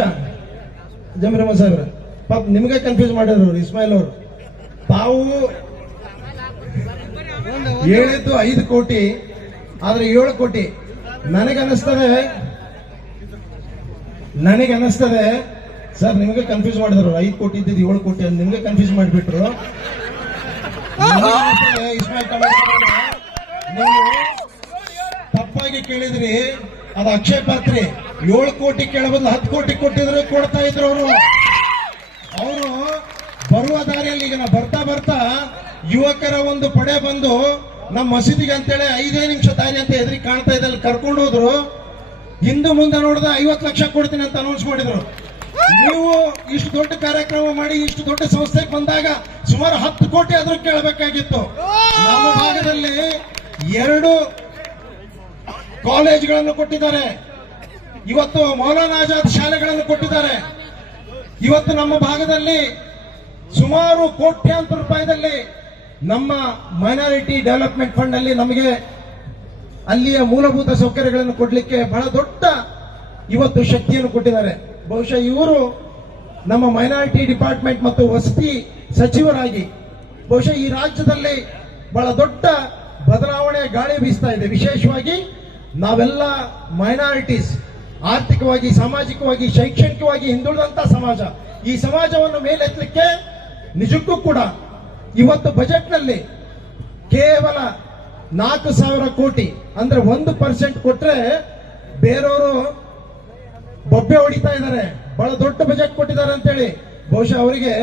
ಜಮೀರ್ ಅಹಮದ್ ಸಾಹೇಬ್ರ, ಪಾಪ ನಿಮ್ಗೆ ಕನ್ಫ್ಯೂಸ್ ಮಾಡಿದ್ರು ಇಸ್ಮಾಯಿಲ್ ಅವರು. ತಾವು ಹೇಳಿದ್ದು 5 ಕೋಟಿ ಆದ್ರೆ 7 ಕೋಟಿ. ನನಗನ್ನಿಸ್ತದೆ ಸರ್ ನಿಮಗೆ ಕನ್ಫ್ಯೂಸ್ ಮಾಡಿದ್ರು, 5 ಕೋಟಿ ಇದ್ದಿದ್ದು 7 ಕೋಟಿ ಅಂತ ನಿಮ್ಗೆ ಕನ್ಫ್ಯೂಸ್ ಮಾಡಿಬಿಟ್ರು. ಇಸ್ಮಾಯಿಲ್ ನೀವು ತಪ್ಪಾಗಿ ಕೇಳಿದ್ರಿ, ಅದು ಅಕ್ಷಯ ಪಾತ್ರೆ. 7 ಕೋಟಿ ಕೇಳಬಂದು 10 ಕೋಟಿ ಕೊಟ್ಟಿದ್ರು ಕೊಡ್ತಾ ಇದ್ರು ಅವರು ಬರುವ ದಾರಿಯಲ್ಲಿ. ಈಗ ಬರ್ತಾ ಯುವಕರ ಒಂದು ಪಡೆ ಬಂದು ನಮ್ಮ ಮಸೀದಿಗೆ ಅಂತೇಳಿ 5 ನಿಮಿಷ ದಾರಿ ಅಂತ ಎದುರಿ ಕಾಣ್ತಾ ಇದ್ದಲ್ಲಿ ಕರ್ಕೊಂಡು ಹೋದ್ರು. ಹಿಂದೆ ಮುಂದೆ ನೋಡಿದ್ರೆ 50 ಲಕ್ಷ ಕೊಡ್ತೀನಿ ಅಂತ ಅನೌನ್ಸ್ ಮಾಡಿದ್ರು. ನೀವು ಇಷ್ಟು ದೊಡ್ಡ ಕಾರ್ಯಕ್ರಮ ಮಾಡಿ ಇಷ್ಟು ದೊಡ್ಡ ಸಂಸ್ಥೆಗೆ ಬಂದಾಗ ಸುಮಾರು 10 ಕೋಟಿ ಆದ್ರೂ ಕೇಳಬೇಕಾಗಿತ್ತು. ನಮ್ಮ ಭಾಗದಲ್ಲಿ 2 ಕಾಲೇಜುಗಳನ್ನು ಕೊಟ್ಟಿದ್ದಾರೆ. ಇವತ್ತು ಮೌಲಾನಾ ಆಜಾದ್ ಶಾಲೆಗಳನ್ನು ಕೊಟ್ಟಿದ್ದಾರೆ. ಇವತ್ತು ನಮ್ಮ ಭಾಗದಲ್ಲಿ ಸುಮಾರು ಕೋಟ್ಯಾಂತರ ರೂಪಾಯಿದಲ್ಲಿ ನಮ್ಮ ಮೈನಾರಿಟಿ ಡೆವಲಪ್ಮೆಂಟ್ ಫಂಡ್ ಅಲ್ಲಿ ನಮಗೆ ಅಲ್ಲಿಯ ಮೂಲಭೂತ ಸೌಕರ್ಯಗಳನ್ನು ಕೊಡಲಿಕ್ಕೆ ಬಹಳ ದೊಡ್ಡ ಇವತ್ತು ಶಕ್ತಿಯನ್ನು ಕೊಟ್ಟಿದ್ದಾರೆ. ಬಹುಶಃ ಇವರು ನಮ್ಮ ಮೈನಾರಿಟಿ ಡಿಪಾರ್ಟ್ಮೆಂಟ್ ಮತ್ತು ವಸತಿ ಸಚಿವರಾಗಿ ಬಹುಶಃ ಈ ರಾಜ್ಯದಲ್ಲಿ ಬಹಳ ದೊಡ್ಡ ಬದಲಾವಣೆ ಗಾಳಿ ಬೀಸ್ತಾ ಇದೆ. ವಿಶೇಷವಾಗಿ ನಾವೆಲ್ಲ ಮೈನಾರಿಟೀಸ್ ಆರ್ಥಿಕವಾಗಿ, ಸಾಮಾಜಿಕವಾಗಿ, ಶೈಕ್ಷಣಿಕವಾಗಿ ಹಿಂದುಳಿದಂತ ಸಮಾಜ. ಈ ಸಮಾಜವನ್ನು ಮೇಲೆತ್ತಲಿಕ್ಕೆ ನಿಜಕ್ಕೂ ಕೂಡ ಇವತ್ತು ಬಜೆಟ್ನಲ್ಲಿ ಕೇವಲ 4,000 ಕೋಟಿ ಅಂದ್ರೆ 1% ಕೊಟ್ರೆ ಬೇರೆಯವರು ಬೊಬ್ಬೆ ಹೊಡಿತಾ ಇದ್ದಾರೆ. ಬಹಳ ದೊಡ್ಡ ಬಜೆಟ್ ಕೊಟ್ಟಿದ್ದಾರೆ ಅಂತೇಳಿ ಬಹುಶಃ ಅವರಿಗೆ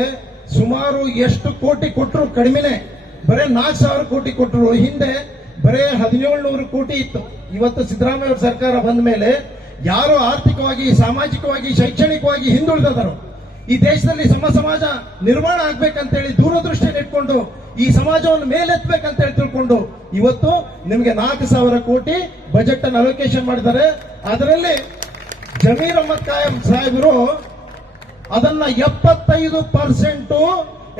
ಸುಮಾರು ಎಷ್ಟು ಕೋಟಿ ಕೊಟ್ಟರು ಕಡಿಮೆನೆ. ಬರೇ 4,000 ಕೋಟಿ ಕೊಟ್ಟರು. ಹಿಂದೆ ಬರೇ 1,700 ಕೋಟಿ ಇತ್ತು. ಇವತ್ತು ಸಿದ್ದರಾಮಯ್ಯ ಸರ್ಕಾರ ಬಂದ ಮೇಲೆ ಯಾರು ಆರ್ಥಿಕವಾಗಿ, ಸಾಮಾಜಿಕವಾಗಿ, ಶೈಕ್ಷಣಿಕವಾಗಿ ಹಿಂದುಳಿದಾರೋ ಈ ದೇಶದಲ್ಲಿ ಸಮಾಜ ನಿರ್ಮಾಣ ಆಗ್ಬೇಕಂತೇಳಿ ದೂರದೃಷ್ಟಿಯನ್ನು ಇಟ್ಕೊಂಡು ಈ ಸಮಾಜವನ್ನು ಮೇಲೆತ್ತಬೇಕಂತೇಳಿ ತಿಳ್ಕೊಂಡು ಇವತ್ತು ನಿಮಗೆ 4,000 ಕೋಟಿ ಬಜೆಟ್ ಅನ್ನು ಅಲೋಕೇಶನ್ ಮಾಡಿದ್ದಾರೆ. ಅದರಲ್ಲಿ ಜಮೀರ್ ಅಹಮದ್ ಖಾಯಂ ಸಾಹೇಬರು ಅದನ್ನ 75%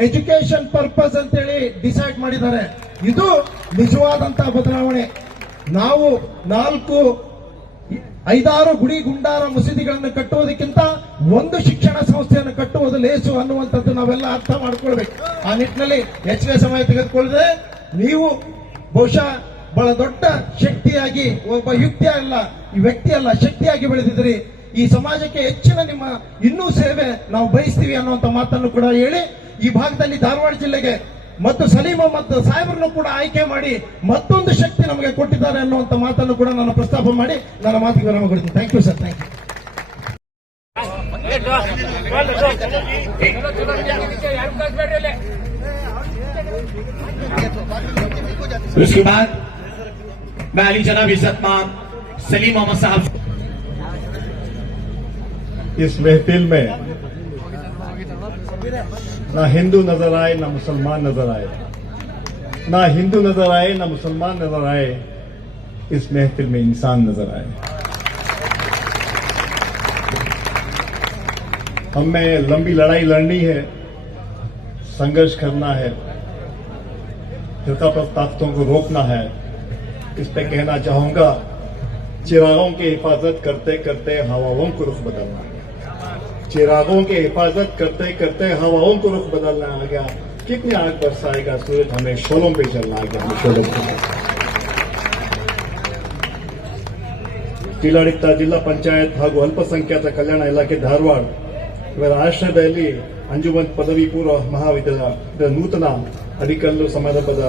ಎಜುಕೇಶನ್ ಪರ್ಪಸ್ ಅಂತೇಳಿ ಡಿಸೈಡ್ ಮಾಡಿದ್ದಾರೆ. ಇದು ನಿಜವಾದಂತಹ ಬದಲಾವಣೆ. ನಾವು 5-6 ಗುಡಿ ಗುಂಡಾರ ಮಸೀದಿಗಳನ್ನು ಕಟ್ಟುವುದಕ್ಕಿಂತ ಒಂದು ಶಿಕ್ಷಣ ಸಂಸ್ಥೆಯನ್ನು ಕಟ್ಟುವುದು ಲೇಸು ಅನ್ನುವಂಥದ್ದು ನಾವೆಲ್ಲ ಅರ್ಥ ಮಾಡ್ಕೊಳ್ಬೇಕು. ಆ ನಿಟ್ಟಿನಲ್ಲಿ ಹೆಚ್ಚಿನ ಸಮಯ ತೆಗೆದುಕೊಳ್ಳದೆ ನೀವು ಬಹುಶಃ ಬಹಳ ದೊಡ್ಡ ಶಕ್ತಿಯಾಗಿ, ಒಬ್ಬ ಯುಕ್ತಿ ಅಲ್ಲ, ಈ ವ್ಯಕ್ತಿ ಅಲ್ಲ, ಶಕ್ತಿಯಾಗಿ ಬೆಳೆದಿದ್ರಿ. ಈ ಸಮಾಜಕ್ಕೆ ಹೆಚ್ಚಿನ ನಿಮ್ಮ ಇನ್ನೂ ಸೇವೆ ನಾವು ಬಯಸ್ತೀವಿ ಅನ್ನುವಂಥ ಮಾತನ್ನು ಕೂಡ ಹೇಳಿ ಈ ಭಾಗದಲ್ಲಿ ಧಾರವಾಡ ಜಿಲ್ಲೆಗೆ ಮತ್ತು ಸಲೀಂ ಅಹಮದ್ ಸಾಹೇಬರನ್ನು ಕೂಡ ಆಯ್ಕೆ ಮಾಡಿ ಮತ್ತೊಂದು ಶಕ್ತಿ ನಮಗೆ ಕೊಟ್ಟಿದ್ದಾರೆ ಅನ್ನುವಂಥ ಮಾತನ್ನು ಕೂಡ ನಾನು ಪ್ರಸ್ತಾಪ ಮಾಡಿ ನನ್ನ ಮಾತಿಗೆ ವಿರಾಮ ಕೊಡ್ತೀನಿ. Thank you sir, thank you. उसके बाद मैं अली जनाब इज्जतमान सलीम अहमद साहब इस महफिल में ना हिंदू नजर आए, ना मुसलमान नजर आए, ना हिंदू नजर आए, ना मुसलमान नजर आए, इस महफिल में इंसान नजर आए. हमें लंबी लड़ाई लड़नी है, संघर्ष करना है, फिरकाप्रस्त ताकतों को रोकना है. इस पे कहना चाहूंगा, चिरागों की हिफाजत करते करते हवाओं को रुख बदलना है. चिरागों की हिफाजत करते करते हवाओं को रुख बदलना आ गया. कितनी आग बरसाएगा सूरज, हमें शोलों पे चलना आ गया. हमें शोलों पे ಜಿಲ್ಲಾಡಳಿತ, ಜಿಲ್ಲಾ ಪಂಚಾಯತ್ ಹಾಗೂ ಅಲ್ಪಸಂಖ್ಯಾತ ಕಲ್ಯಾಣ ಇಲಾಖೆ ಧಾರವಾಡ ಇವರ ಆಶ್ರಯದಲ್ಲಿ ಅಂಜುಮನ್ ಪದವಿ ಪೂರ್ವ ಮಹಾವಿದ್ಯಾಲಯದ ನೂತನ ಅಡಿಕಲ್ಲು ಸಮಾರಂಭದ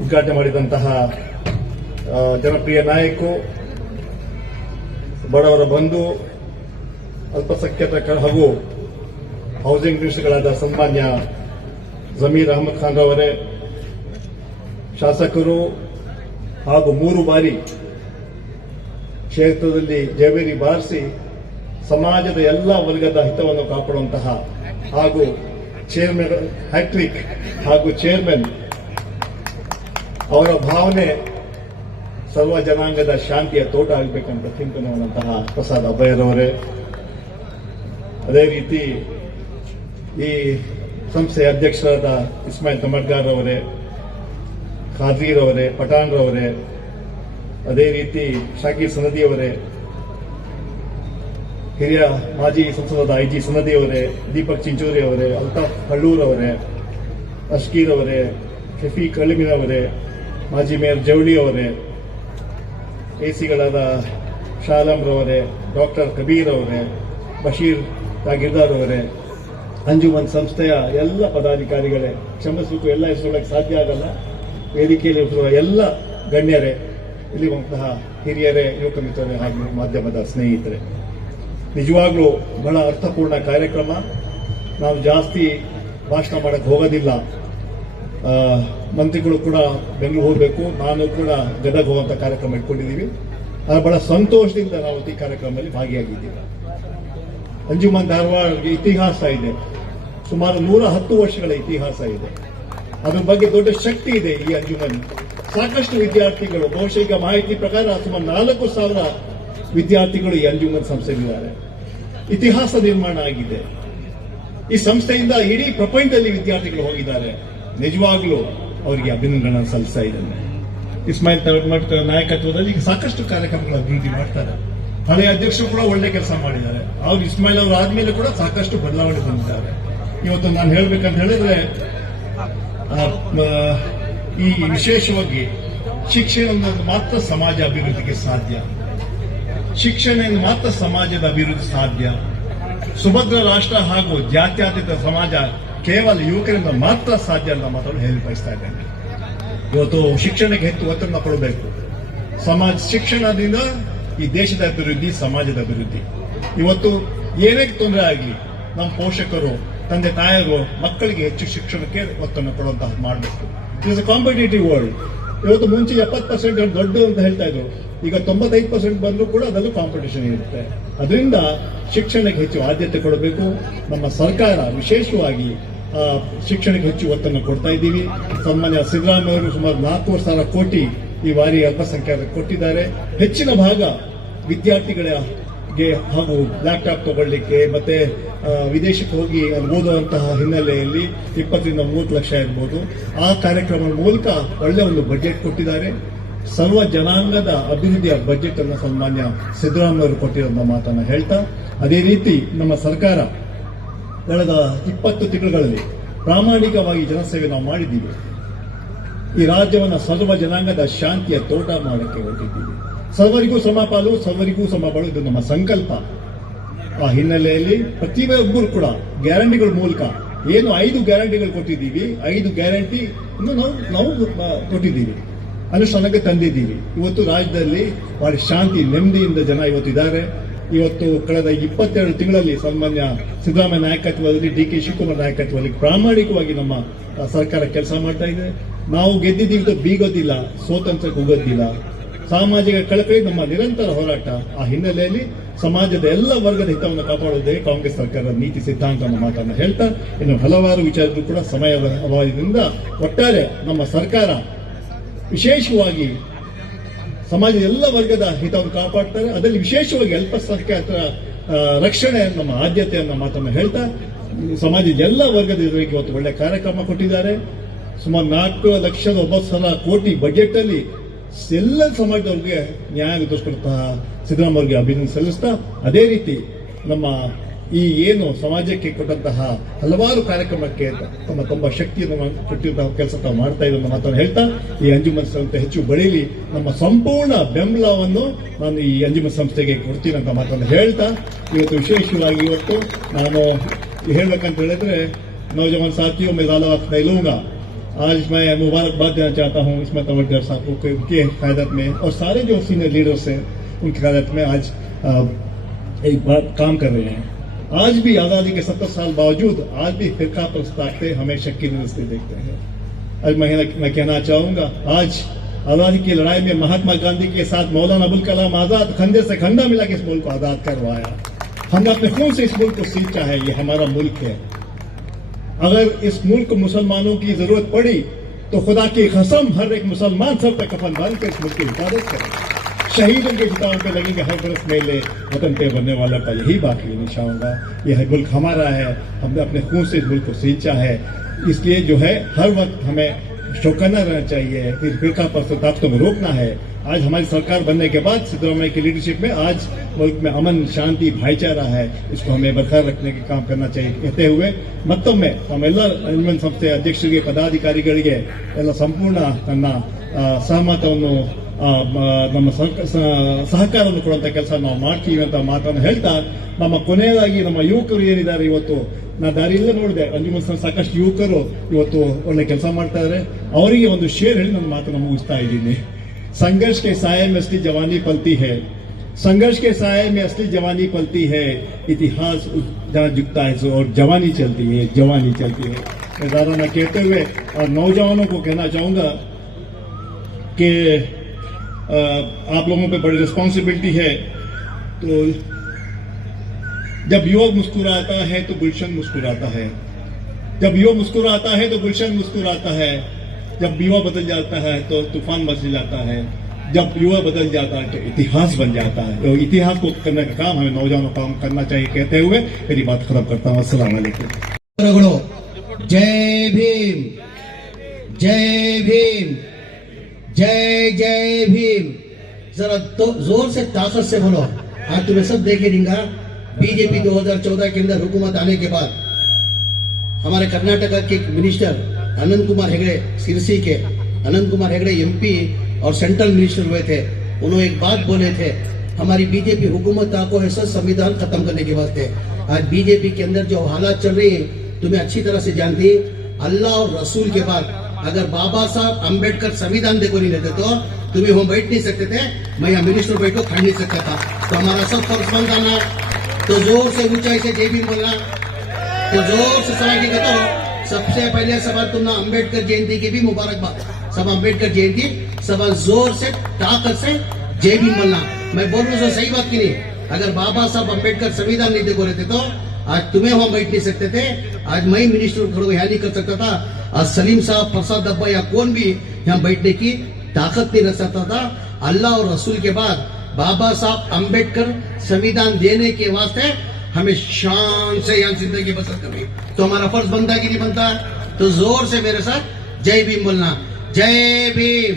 ಉದ್ಘಾಟನೆ ಮಾಡಿದಂತಹ ಜನಪ್ರಿಯ ನಾಯಕರು, ಬಡವರ ಬಂಧು, ಅಲ್ಪಸಂಖ್ಯಾತ ಹಾಗೂ ಹೌಸಿಂಗ್ ಮಿನಿಸ್ಟರ್ಗಳಾದ ಸನ್ಮಾನ್ಯ ಜಮೀರ್ ಅಹಮದ್ ಖಾನ್ ರವರೇ, ಶಾಸಕರು ಹಾಗೂ 3 ಬಾರಿ ಕ್ಷೇತ್ರದಲ್ಲಿ ಜಯಬೇರಿ ಬಾರಿಸಿ ಸಮಾಜದ ಎಲ್ಲ ವರ್ಗದ ಹಿತವನ್ನು ಕಾಪಾಡುವಂತಹ ಹಾಗೂ ಚೇರ್ಮನ್ ಹ್ಯಾಟ್ರಿಕ್ ಹಾಗೂ ಚೇರ್ಮನ್ ಅವರ ಭಾವನೆ ಸರ್ವ ಜನಾಂಗದ ಶಾಂತಿಯ ತೋಟ ಆಗಬೇಕಂತ ಚಿಂತನೆಯುವಂತಹ ಪ್ರಸಾದ್ ಅಭಯರವರೇ, ಅದೇ ರೀತಿ ಈ ಸಂಸ್ಥೆಯ ಅಧ್ಯಕ್ಷರಾದ ಇಸ್ಮಾಯಿಲ್ ತಮಡ್ಗಾರ್ ಅವರೇ, ಖಾದ್ರಿರವರೇ, ಪಠಾಣ್ ರವರೇ, ಅದೇ ರೀತಿ ಶಾಕೀರ್ ಸನದಿ ಅವರೇ, ಹಿರಿಯ ಮಾಜಿ ಸಂಸದ ಐಜಿ ಸನದಿ ಅವರೇ, ದೀಪಕ್ ಚಿಂಚೋರಿ ಅವರೇ, ಅಲ್ತಾಫ್ ಹಳ್ಳೂರ್ ಅವರೇ, ಅಶ್ಕೀರ್ ಅವರೇ, ಶಫೀಕ್ ಅಲಿಮಿನ್ ಅವರೇ, ಮಾಜಿ ಮೇಯರ್ ಜವಳಿ ಅವರೇ, ಎಸಿಗಳಾದ ಶಾಲಂ ರವರೇ, ಡಾಕ್ಟರ್ ಕಬೀರ್ ಅವರೇ, ಬಶೀರ್ ತಾಗಿರ್ದಾರ್ ಅವರೇ, ಅಂಜುಮನ್ ಸಂಸ್ಥೆಯ ಎಲ್ಲ ಪದಾಧಿಕಾರಿಗಳೇ, ಕ್ಷಮಿಸಬೇಕು, ಎಲ್ಲ ಹೆಸರುಗಳಿಗೆ ಸಾಧ್ಯ ಆಗಲ್ಲ, ವೇದಿಕೆಯಲ್ಲಿ ಇರುವ ಎಲ್ಲ ಗಣ್ಯರೇ, ಇಲ್ಲಿರುವಂತಹ ಹಿರಿಯರೇ, ಯುವಕ ಮಿತ್ರರೇ ಹಾಗೂ ಮಾಧ್ಯಮದ ಸ್ನೇಹಿತರೆ, ನಿಜವಾಗ್ಲೂ ಬಹಳ ಅರ್ಥಪೂರ್ಣ ಕಾರ್ಯಕ್ರಮ. ನಾವು ಜಾಸ್ತಿ ಭಾಷಣ ಮಾಡಕ್ಕೆ ಹೋಗೋದಿಲ್ಲ. ಮಂತ್ರಿಗಳು ಕೂಡ ಬೆಂಗಳೂರು ಹೋಗಬೇಕು, ನಾನು ಕೂಡ ಗದಗ ಹೋಗುವಂತ ಕಾರ್ಯಕ್ರಮ ಇಟ್ಕೊಂಡಿದ್ದೀವಿ. ಆದರೆ ಬಹಳ ಸಂತೋಷದಿಂದ ನಾವು ಈ ಕಾರ್ಯಕ್ರಮದಲ್ಲಿ ಭಾಗಿಯಾಗಿದ್ದೀವಿ. ಅಂಜುಮನ್ ಧಾರವಾಡಗೆ ಇತಿಹಾಸ ಇದೆ, ಸುಮಾರು 110 ವರ್ಷಗಳ ಇತಿಹಾಸ ಇದೆ. ಅದ್ರ ಬಗ್ಗೆ ದೊಡ್ಡ ಶಕ್ತಿ ಇದೆ ಈ ಅಂಜುಮನ್. ಸಾಕಷ್ಟು ವಿದ್ಯಾರ್ಥಿಗಳು ಬಹುಶಃ ಈಗ ಮಾಹಿತಿ ಪ್ರಕಾರ ಸುಮಾರು 4,000 ವಿದ್ಯಾರ್ಥಿಗಳು ಈ ಅಂಜುಮನ್ ಸಂಸ್ಥೆಯಲ್ಲಿದ್ದಾರೆ. ಇತಿಹಾಸ ನಿರ್ಮಾಣ ಆಗಿದೆ. ಈ ಸಂಸ್ಥೆಯಿಂದ ಇಡೀ ಪ್ರಪಂಚದಲ್ಲಿ ವಿದ್ಯಾರ್ಥಿಗಳು ಹೋಗಿದ್ದಾರೆ. ನಿಜವಾಗ್ಲೂ ಅವರಿಗೆ ಅಭಿನಂದನೆ ಸಲ್ಲಿಸ್ತಾ ಇದ್ದೇನೆ. ಇಸ್ಮಾಯಿಲ್ ತಳಮಟ್ಕರ್ ನಾಯಕತ್ವದಲ್ಲಿ ಈಗ ಸಾಕಷ್ಟು ಕಾರ್ಯಕ್ರಮಗಳ ಅಭಿವೃದ್ಧಿ ಮಾಡ್ತಾರೆ. ಹಳೆಯ ಅಧ್ಯಕ್ಷರು ಕೂಡ ಒಳ್ಳೆ ಕೆಲಸ ಮಾಡಿದ್ದಾರೆ. ಅವ್ರು ಇಸ್ಮಾಯಿಲ್ ಅವರು ಆದ್ಮೇಲೆ ಕೂಡ ಸಾಕಷ್ಟು ಬದಲಾವಣೆ ಬಂದಿದ್ದಾರೆ. ಇವತ್ತು ನಾನು ಹೇಳ್ಬೇಕಂತ ಹೇಳಿದ್ರೆ ಈ ವಿಶೇಷವಾಗಿ ಶಿಕ್ಷಣದಿಂದ ಮಾತ್ರ ಸಮಾಜ ಅಭಿವೃದ್ಧಿಗೆ ಸಾಧ್ಯ. ಶಿಕ್ಷಣದಿಂದ ಮಾತ್ರ ಸಮಾಜದ ಅಭಿವೃದ್ಧಿ ಸಾಧ್ಯ. ಸುಭದ್ರ ರಾಷ್ಟ್ರ ಹಾಗೂ ಜಾತ್ಯತೀತ ಸಮಾಜ ಕೇವಲ ಯುವಕರಿಂದ ಮಾತ್ರ ಸಾಧ್ಯ ಅಂತ ಮಾತನ್ನು ಹೇಳಿ ಬಯಸ್ತಾ ಇದ್ದೇನೆ. ಇವತ್ತು ಶಿಕ್ಷಣಕ್ಕೆ ಹೆಚ್ಚು ಒತ್ತಡ ಕೊಡಬೇಕು. ಶಿಕ್ಷಣದಿಂದ ಈ ದೇಶದ ಅಭಿವೃದ್ಧಿ, ಸಮಾಜದ ಅಭಿವೃದ್ಧಿ. ಇವತ್ತು ಏನೇ ತೊಂದರೆ ಆಗಲಿ ನಮ್ಮ ಪೋಷಕರು, ತಂದೆ ತಾಯರು ಮಕ್ಕಳಿಗೆ ಹೆಚ್ಚು ಶಿಕ್ಷಣಕ್ಕೆ ಒತ್ತನ್ನು ಕೊಡುವಂತಹ ಮಾಡಬೇಕು. It is a competitive world. ಇವತ್ತು ಮುಂಚೆ 70% ದೊಡ್ಡ ಅಂತ ಹೇಳ್ತಾ ಇದ್ರು, ಈಗ 95% ಬಂದರೂ ಕೂಡ ಅದರಲ್ಲೂ ಕಾಂಪಿಟೇಷನ್ ಇರುತ್ತೆ. ಅದರಿಂದ ಶಿಕ್ಷಣಕ್ಕೆ ಹೆಚ್ಚು ಆದ್ಯತೆ ಕೊಡಬೇಕು. ನಮ್ಮ ಸರ್ಕಾರ ವಿಶೇಷವಾಗಿ ಶಿಕ್ಷಣಕ್ಕೆ ಹೆಚ್ಚು ಒತ್ತನ್ನು ಕೊಡ್ತಾ ಇದ್ದೀವಿ. ಸನ್ಮಾನ್ಯ ಸಿದ್ದರಾಮಯ್ಯ ಅವರು ಸುಮಾರು 4,000 ಕೋಟಿ ಈ ಬಾರಿ ಅಲ್ಪಸಂಖ್ಯಾತರಿಗೆ ಕೊಟ್ಟಿದ್ದಾರೆ. ಹೆಚ್ಚಿನ ಭಾಗ ವಿದ್ಯಾರ್ಥಿಗಳಿಗೆ ಹಾಗೂ ಲ್ಯಾಪ್ಟಾಪ್ ತಗೊಳ್ಳಿಕ್ಕೆ ಮತ್ತೆ ವಿದೇಶಕ್ಕೆ ಹೋಗಿ ಓದುವಂತಹ ಹಿನ್ನೆಲೆಯಲ್ಲಿ 20-30 ಲಕ್ಷ ಇರಬಹುದು. ಆ ಕಾರ್ಯಕ್ರಮದ ಮೂಲಕ ಒಳ್ಳೆ ಒಂದು ಬಜೆಟ್ ಕೊಟ್ಟಿದ್ದಾರೆ. ಸರ್ವ ಜನಾಂಗದ ಅಭಿವೃದ್ಧಿಯ ಬಜೆಟ್ ಅನ್ನು ಸನ್ಮಾನ್ಯ ಸಿದ್ದರಾಮಯ್ಯ ಅವರು ಕೊಟ್ಟಿರೋ ಮಾತನ್ನು ಹೇಳ್ತಾ, ಅದೇ ರೀತಿ ನಮ್ಮ ಸರ್ಕಾರ ಕಳೆದ 20 ತಿಂಗಳಲ್ಲಿ ಪ್ರಾಮಾಣಿಕವಾಗಿ ಜನಸೇವೆ ನಾವು ಮಾಡಿದ್ದೀವಿ. ಈ ರಾಜ್ಯವನ್ನು ಸರ್ವ ಜನಾಂಗದ ಶಾಂತಿಯ ತೋಟ ಮಾಡಕ್ಕೆ ಹೊರಟಿದ್ದೀವಿ. ಸರ್ವರಿಗೂ ಸಮಪಾಲು, ಸರ್ವರಿಗೂ ಸಮಬಾಳು, ಇದು ನಮ್ಮ ಸಂಕಲ್ಪ. ಆ ಹಿನ್ನೆಲೆಯಲ್ಲಿ ಪ್ರತಿಯೊಬ್ಬರು ಕೂಡ ಗ್ಯಾರಂಟಿಗಳ ಮೂಲಕ ಏನು 5 ಗ್ಯಾರಂಟಿಗಳು ಕೊಟ್ಟಿದ್ದೀವಿ, 5 ಗ್ಯಾರಂಟಿ ನಾವು ಕೊಟ್ಟಿದ್ದೀವಿ, ಅನುಷ್ಠಾನಕ್ಕೆ ತಂದಿದ್ದೀವಿ. ಇವತ್ತು ರಾಜ್ಯದಲ್ಲಿ ಬಹಳ ಶಾಂತಿ, ನೆಮ್ಮದಿಯಿಂದ ಜನ ಇವತ್ತು ಇದ್ದಾರೆ. ಇವತ್ತು ಕಳೆದ 22 ತಿಂಗಳಲ್ಲಿ ಸನ್ಮಾನ್ಯ ಸಿದ್ದರಾಮಯ್ಯ ನಾಯಕತ್ವದಲ್ಲಿ, ಡಿ ಕೆ ಶಿವಕುಮಾರ್ ನಾಯಕತ್ವದಲ್ಲಿ ಪ್ರಾಮಾಣಿಕವಾಗಿ ನಮ್ಮ ಸರ್ಕಾರ ಕೆಲಸ ಮಾಡ್ತಾ ಇದೆ. ನಾವು ಗೆದ್ದಿದ್ದೀವಿ ಬೀಗೋದಿಲ್ಲ, ಸೋತಂತ್ರ ಹೋಗೋದಿಲ್ಲ. ಸಾಮಾಜಿಕ ಕಳಕಳಿ ನಮ್ಮ ನಿರಂತರ ಹೋರಾಟ. ಆ ಹಿನ್ನೆಲೆಯಲ್ಲಿ ಸಮಾಜದ ಎಲ್ಲ ವರ್ಗದ ಹಿತವನ್ನು ಕಾಪಾಡುವುದೇ ಕಾಂಗ್ರೆಸ್ ಸರ್ಕಾರದ ನೀತಿ ಸಿದ್ಧಾಂತ ಅನ್ನೋ ಮಾತನ್ನು ಹೇಳ್ತಾ, ಇನ್ನು ಹಲವಾರು ವಿಚಾರಗಳು ಕೂಡ ಸಮಯದ ಅಭಾವದಿಂದ ಒಟ್ಟಾರೆ ನಮ್ಮ ಸರ್ಕಾರ ವಿಶೇಷವಾಗಿ ಸಮಾಜದ ಎಲ್ಲ ವರ್ಗದ ಹಿತವನ್ನು ಕಾಪಾಡ್ತಾರೆ. ಅದರಲ್ಲಿ ವಿಶೇಷವಾಗಿ ಅಲ್ಪಸಂಖ್ಯಾತರ ರಕ್ಷಣೆ ನಮ್ಮ ಆದ್ಯತೆ ಅನ್ನೋ ಮಾತನ್ನು ಹೇಳ್ತಾ, ಸಮಾಜದ ಎಲ್ಲ ವರ್ಗದ ಜನರಿಗೆ ಇವತ್ತು ಒಳ್ಳೆ ಕಾರ್ಯಕ್ರಮ ಕೊಟ್ಟಿದ್ದಾರೆ. ಸುಮಾರು 4,9,00,000 ಕೋಟಿ ಬಜೆಟ್ ಅಲ್ಲಿ ಎಲ್ಲ ಸಮಾಜದವ್ರಿಗೆ ನ್ಯಾಯ ಒದಗಿಸಿಕೊಡುತ್ತಾ ಸಿದ್ದರಾಮಯ್ಯ ಅವರಿಗೆ ಅಭಿನಂದನೆ ಸಲ್ಲಿಸ್ತಾ, ಅದೇ ರೀತಿ ನಮ್ಮ ಈ ಏನು ಸಮಾಜಕ್ಕೆ ಕೊಟ್ಟಂತಹ ಹಲವಾರು ಕಾರ್ಯಕ್ರಮಕ್ಕೆ ತಮ್ಮ ಶಕ್ತಿಯನ್ನು ಕೊಟ್ಟಿರುವಂತಹ ಕೆಲಸ ತಾವು ಮಾಡ್ತಾ ಇರೋ ಮಾತನ್ನು ಹೇಳ್ತಾ, ಈ ಅಂಜುಮನ್ ಸಂಸ್ಥೆ ಹೆಚ್ಚು ಬೆಳೀಲಿ, ನಮ್ಮ ಸಂಪೂರ್ಣ ಬೆಂಬಲವನ್ನು ನಾನು ಈ ಅಂಜುಮನ್ ಸಂಸ್ಥೆಗೆ ಕೊಡ್ತೀನಿ ಅಂತ ಮಾತನ್ನು ಹೇಳ್ತಾ, ಇವತ್ತು ವಿಶೇಷವಾಗಿ ಇವತ್ತು ನಾನು ಹೇಳ್ಬೇಕಂತ ಹೇಳಿದ್ರೆ नौजवान साथियों में ज्यादा वक्त नहीं लूंगा. आज मैं मुबारकबाद देना चाहता हूं इसमें तवज्जो साहब को उनकी क़यादत में और सारे जो सीनियर लीडर्स हैं उनकी क़यादत में आज एक बार काम कर रहे हैं. आज भी आजादी के 70 साल बावजूद आज भी फिरका प्रस्तावते हमें शक की नजर से देखते हैं. आज मैं कहना चाहूंगा, आज आजादी की लड़ाई में महात्मा गांधी के साथ मौलाना अबुल कलाम आजाद खंडे से खंडा मिला के इस मुल्क को आजाद करवाया. हमने अपने खून से इस मुल्क को सींचा है. ये हमारा मुल्क है. अगर इस मुल्क को मुसलमानों की जरूरत पड़ी तो खुदा की कसम हर एक मुसलमान सब पे कफन बांध कर इस मुल्क की हिफाजत करे. शहीदों के चिताओं पे लगेंगे हर बरस मेले, वतन पे बनने वाला का यही बाकी निशा होगा. यह मुल्क हमारा है, हमने अपने खून से इस मुल्क को सींचा है. इसलिए जो है हर वक्त हमें चौकन्ना रहना चाहिए, फिर फिरका प्रस्तावों को रोकना है. आज हमारी सरकार बनने के बाद सिद्धरामैया की लीडरशिप में आज मुल्क में अमन, शांति, भाईचारा है. इसको हमें बरकरार रखने के काम करना चाहिए. कहते हुए ಮತ್ತೊಮ್ಮೆ ನಮ್ಮೆಲ್ಲ ಅಂಜುಮನ್ ಸಂಸ್ಥೆ ಅಧ್ಯಕ್ಷರಿಗೆ, ಪದಾಧಿಕಾರಿಗಳಿಗೆ ಎಲ್ಲ ಸಂಪೂರ್ಣ ನನ್ನ ಸಹಮತವನ್ನು, ನಮ್ಮ ಸಹಕಾರವನ್ನು ಕೊಡುವಂತ ಕೆಲಸ ನಾವು ಮಾಡ್ತೀವಿ ಅಂತ ಮಾತನ್ನು ಹೇಳ್ತಾ, ನಮ್ಮ ಕೊನೆಯದಾಗಿ ನಮ್ಮ ಯುವಕರು ಏನಿದ್ದಾರೆ, ಇವತ್ತು ನಾ ದಾರಿಯಲ್ಲೇ ನೋಡಿದೆ ಅಂಜುಮನ್ ಸಂಸ್ಥೆ ಸಾಕಷ್ಟು ಯುವಕರು ಇವತ್ತು ಒಳ್ಳೆ ಕೆಲಸ ಮಾಡ್ತಾ ಇದ್ದಾರೆ. ಅವರಿಗೆ ಒಂದು ಶೇರ್ ಹೇಳಿ ನನ್ನ ಮಾತನ್ನು ಮುಗಿಸ್ತಾ ಇದ್ದೀನಿ. संघर्ष के साये में असली जवानी पलती है, संघर्ष के साये में असली जवानी पलती है. इतिहास जहाँ झुकता है और जवानी चलती है, जवानी चलती है. ज्यादा न कहते हुए और नौजवानों को कहना चाहूंगा कि आप लोगों पे बड़ी रिस्पॉन्सिबिलिटी है. तो जब युवक मुस्कुराता है तो गुलशन मुस्कुराता है, जब युवक मुस्कुराता है तो गुलशन मुस्कुराता है. जब युवा बदल जाता है तो तूफान बदल जाता है, जब युवा बदल जाता है तो इतिहास बन जाता है। तो इतिहास को करने का काम हमें नौजवानों को काम करना चाहिए कहते हुए मेरी बात खत्म करता हूँ। अस्सलाम वालेकुम। जय भीम, जय भीम, जय जय भीम। जरा तो जोर से ताकत से बोलो। आज तुम्हें सब देखे रहेंगे, बीजेपी 2014 के अंदर हुकूमत आने के बाद हमारे कर्नाटका के मिनिस्टर अनंत कुमार हेगड़े, सिरसी के अनंत कुमार हेगड़े एमपी और सेंट्रल मिनिस्टर हुए थे। उन्होंने एक बात बोले थे, हमारी बीजेपी हुकूमत को ऐसा संविधान खत्म करने के वास्ते। आज बीजेपी के अंदर जो हालात चल रही है तुम्हें अच्छी तरह से जानती। अल्लाह और रसूल के बाद अगर बाबा साहब अम्बेडकर संविधान देखो नहीं लेते तो तुम्हें वहां बैठ नहीं सकते थे, मैं यहाँ मिनिस्टर बैठो खड़ नहीं सकता था। तो हमारा सब फर्ज बनता, तो जोर से ऊंचाई से जय भीम बोलना, तो जोर से सवाल की तो सबसे पहले सवाल तुमने अम्बेडकर जयंती की भी मुबारकबाद। सब अम्बेडकर जयंती सवाल जोर से ताकत से जय भीम बोलना। मैं बोल रहा हूँ सही बात की नहीं। अगर बाबा साहब अम्बेडकर संविधान नहीं देखो रहते तो आज तुम्हें वहां बैठ नहीं सकते थे, आज मैं मिनिस्टर खड़ो यहाँ नहीं कर सकता था, आज सलीम साहब, प्रसाद अब्बा या कौन भी यहाँ बैठने की ताकत नहीं रख सकता था। अल्लाह और रसूल के बाद बाबा साहब अम्बेडकर संविधान देने के वास्ते हमें शान से यहाँ जिंदगी बसर करनी, तो हमारा फर्ज बनता है कि नहीं बनता? तो जोर से मेरे साथ जय भीम बोलना। जय भीम,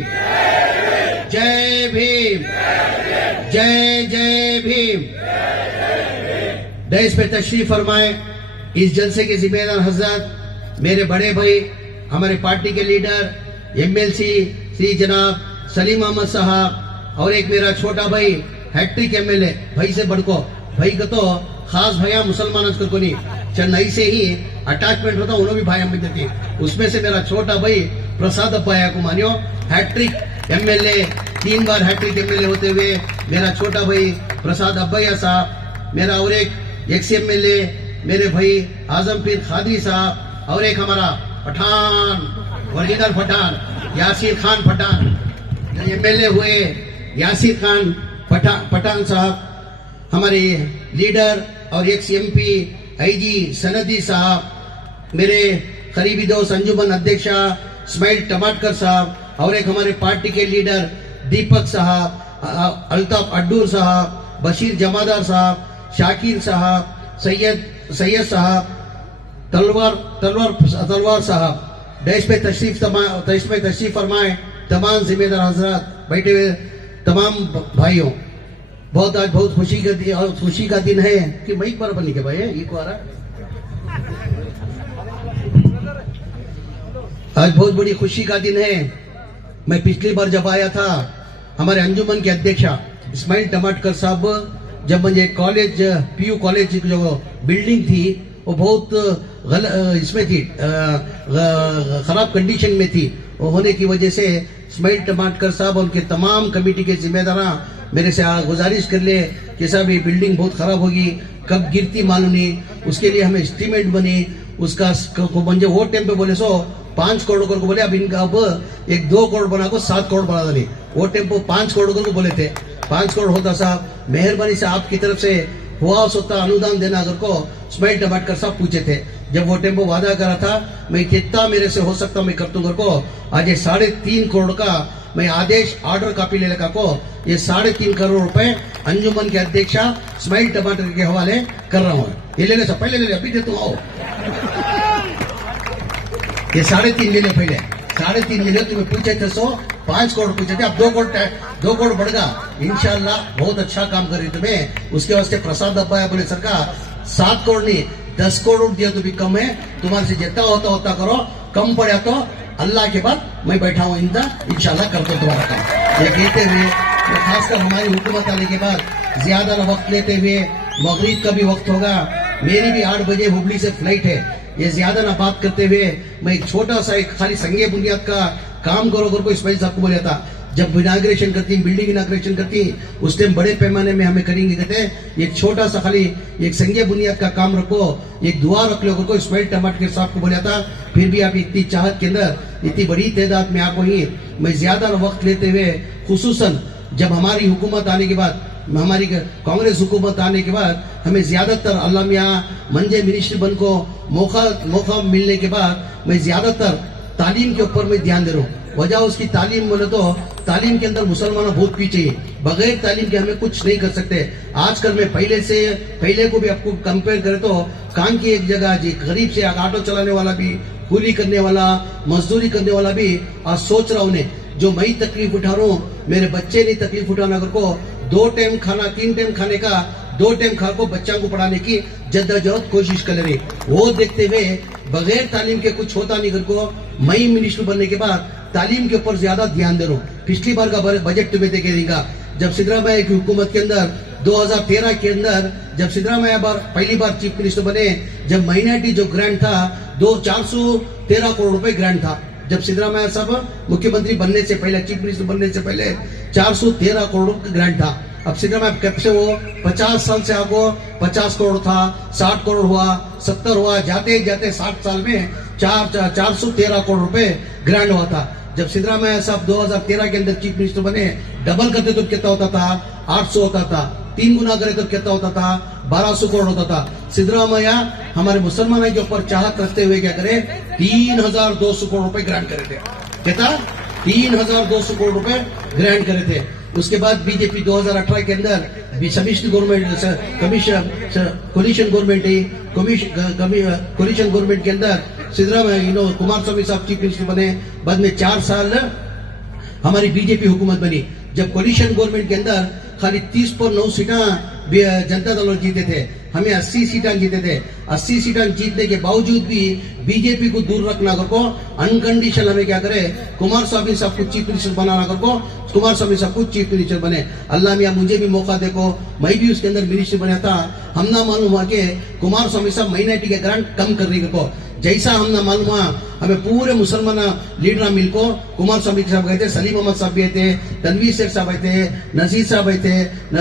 जय भीम, जय जय भीम। देश पे तशरीफ फरमाए इस जलसे के जिम्मेदार हजरत, मेरे बड़े भाई, हमारे पार्टी के लीडर एमएलसी श्री जनाब सलीम अहमद साहब, और एक मेरा छोटा भाई हैट्रिक एमएलए, भाई से बढ़को भाई का तो खास भैया मुसलमान को नहीं, चेन्नई से ही अटैचमेंट होता उन्होंने भी भाई हम देती। उसमें से मेरा छोटा भाई प्रसाद अब्बाया को मानियो हैट्रिक एमएलए, 3 बार हैट्रिक एमएलए होते हुए मेरा छोटा भाई प्रसाद अब्बाया साहब, मेरा और एक एक्स एमएलए मेरे भाई आजम पीर खादरी साहब, और एक हमारा पठान ओरिजिनल पठान यासिर खान पठान एमएलए हुए, यासिर खान पठान साहब हमारे लीडर, और एक्स एमपी आईजी सनदी साहब, मेरे करीबी दोस्त अंजुमन अध्यक्षा इस्माइल टमाटकर साहब, और एक हमारे पार्टी के लीडर दीपक साहब, अल्ताफ अड्डूर साहब, बशीर जमादार साहब, शाकिर साहब, सैयद साहब, तलवार साहब। देश पे तशरीफ फरमाए तमाम जिम्मेदार हजरात, बैठे हुए तमाम भाइयों, आज बहुत खुशी का दिन है कि मई पर बनी के भाई ये को आ रहा, आज बहुत बड़ी खुशी का दिन है। मैं पिछली बार जब आया था, हमारे अंजुमन के अध्यक्षा इस्माइल टमाटकर साहब, जब मुझे कॉलेज पीयू कॉलेज की जो बिल्डिंग थी वो बहुत इसमें थी, खराब कंडीशन में थी, वो होने की वजह से इस्माइल टमाटकर साहब और उनके तमाम कमेटी के जिम्मेदार मेरे से गुजारिश कर ले कि साहब ये बिल्डिंग बहुत खराब होगी, कब गिरती मालूम नहीं, उसके लिए हमें एस्टीमेट बनी, उसका मुझे वो टाइम पे बोले 5 करोड़ को बोले, अब इनका अब 1-2 करोड़ बना को 7 करोड़ बना डाली, वो टेम्पो 5 करोड़ को बोले थे, 5 करोड़ होता साहब, मेहरबानी से आपकी तरफ से हुआ सोता अनुदान देना अगर को इस्माइल टमाटकर साहब पूछे थे। जब वो टेम्पो वादा करा था, मैं कितना मेरे से हो सकता मैं कर दूंगा को, आज ये 3.5 करोड़ का मैं आदेश ऑर्डर कॉपी ले लगा को, ये 3.5 करोड़ रुपए अंजुमन के अध्यक्षा इस्माइल टमाटर के हवाले कर रहा हूँ। ये लेने से पहले ले ले, अभी दे तो आओ, ये 3.5 ले ले, पहले 3.5 ले ले, तुम्हें पूछे थे 5 करोड़ पूछे थे, अब 2 करोड़ बढ़ गया, इंशाल्लाह बहुत अच्छा काम कर रही तुम्हें। उसके वास्ते प्रसाद अब्बा बोले सरकार 7 करोड़ नहीं 10 करोड़ दिया तो भी कम है, तुम्हारे से जितना होता करो, कम पड़ा तो अल्लाह के बाद मैं बैठा हूँ इंशाल्लाह कर दो तुम्हारा काम। ये कहते हुए तो खासकर हमारी हुकूमत आने के बाद ज्यादा वक्त लेते हुए, मगरिब का भी वक्त होगा, मेरी भी 8 बजे हुबली से फ्लाइट है, ये ज्यादा ना बात करते हुए मैं एक छोटा सा एक खाली संगे बुनियाद का काम करो को इस्माइल साहब को बोला था, जब इनाग्रेशन करती बिल्डिंग इनाग्रेशन करती उस टाइम बड़े पैमाने में हमें करेंगे, कहते एक छोटा सा खाली एक संगे बुनियाद का काम रखो, एक दुआ रख लो को इस्माइल टमाटकर साहब को बोला था। फिर भी आप इतनी चाहत के अंदर इतनी बड़ी तादाद में आपको ही मैं ज्यादा वक्त लेते हुए, खुसूसन जब हमारी हुकूमत आने के बाद, हमारी कांग्रेस हुकूमत आने के बाद हमें ज्यादातर अल्लाह मियां मंजे मिनिस्टर बन को मौका मिलने के बाद मैं ज्यादातर तालीम के ऊपर मैं ध्यान दे रहा हूँ। वजह उसकी तालीम बोले तो तालीम के अंदर मुसलमान बहुत पीछे है, बगैर तालीम के हमें कुछ नहीं कर सकते। आजकल में पहले को भी आपको कंपेयर करें तो काम की एक जगह जी गरीब से ऑटो चलाने वाला भी, कूली करने वाला, मजदूरी करने वाला भी आज सोच रहा हूँ जो मैं तकलीफ उठा रहा हूँ मेरे बच्चे नहीं तकलीफ उठाना कर को 2 टाइम खाना 3 टाइम खाने का 2 टाइम खा को बच्चा को पढ़ाने की जद्दोजहद कोशिश कर रही। वो देखते हुए बगैर तालीम के कुछ होता नहीं। घर को मैं मिनिस्टर बनने के बाद तालीम के ऊपर ज्यादा ध्यान दे रहा हूँ। पिछली बार का बजट तुम्हें देखे देगा जब सिद्धरामैया की हुकूमत के अंदर 2013 के अंदर जब सिद्धरामैया पहली बार चीफ मिनिस्टर बने, जब माइनॉरिटी जो ग्रांट था 413 करोड़ रुपए ग्रांट था। जब सिद्धरामैया साहब मुख्यमंत्री बनने से पहले, चीफ मिनिस्टर बनने से पहले 413 करोड़ का ग्रांट था। अब सिद्धरामैया कब से वो 50 साल से आपको 50 करोड़ था, 60 करोड़ हुआ, 70 हुआ, जाते जाते 60 साल में 413 करोड़ रुपए ग्रांट हुआ था। जब सिद्धरामैया साहब 2013 के अंदर चीफ मिनिस्टर बने, डबल करते तो कितना होता था? 800 होता था। 3 गुना करे तो कितना होता था? 1200 करोड़ होता था। सिद्धरामैया हमारे मुसलमानों के ऊपर चाहत रखते हुए क्या करे 3200 करोड़ रुपए ग्रांट करे थे। कहता 3200 करोड़ रुपए ग्रांट करे थे। उसके बाद बीजेपी 2018 के अंदर समिष्ट गवर्नमेंट कोलिशन गवर्नमेंट के अंदर सिद्धरामैया कुमारस्वामी साहब चीफ मिनिस्टर बने। बाद में 4 साल हमारी बीजेपी हुकूमत बनी। जब कोलिशन गवर्नमेंट के अंदर खाली 30 पर 9 सीटा जनता दल जीते थे, हमें 80 सीटा जीते थे। 80 सीटा जीतने के बावजूद भी बीजेपी को दूर रखना को अनकंडीशनल हमें क्या करे कुमारस्वामी साहब को चीफ मिनिस्टर बनाना को कुमारस्वामी साहब को चीफ मिनिस्टर बने। अल्लाह मियां मुझे भी मौका देखो, मैं भी उसके अंदर मिनिस्टर बना था। हम ना मालूम हुआ कि कुमारस्वामी साहब माइनॉरिटी के ग्रांट कम कर रही को, जैसा हम ना मालूम हुआ हमें पूरे मुसलमान लीडर मिलको कुमारस्वामी साहब गए थे, सलीम अहमद साहब भी थे, तनवीर शेख साहब थे, नजीर साहब थे,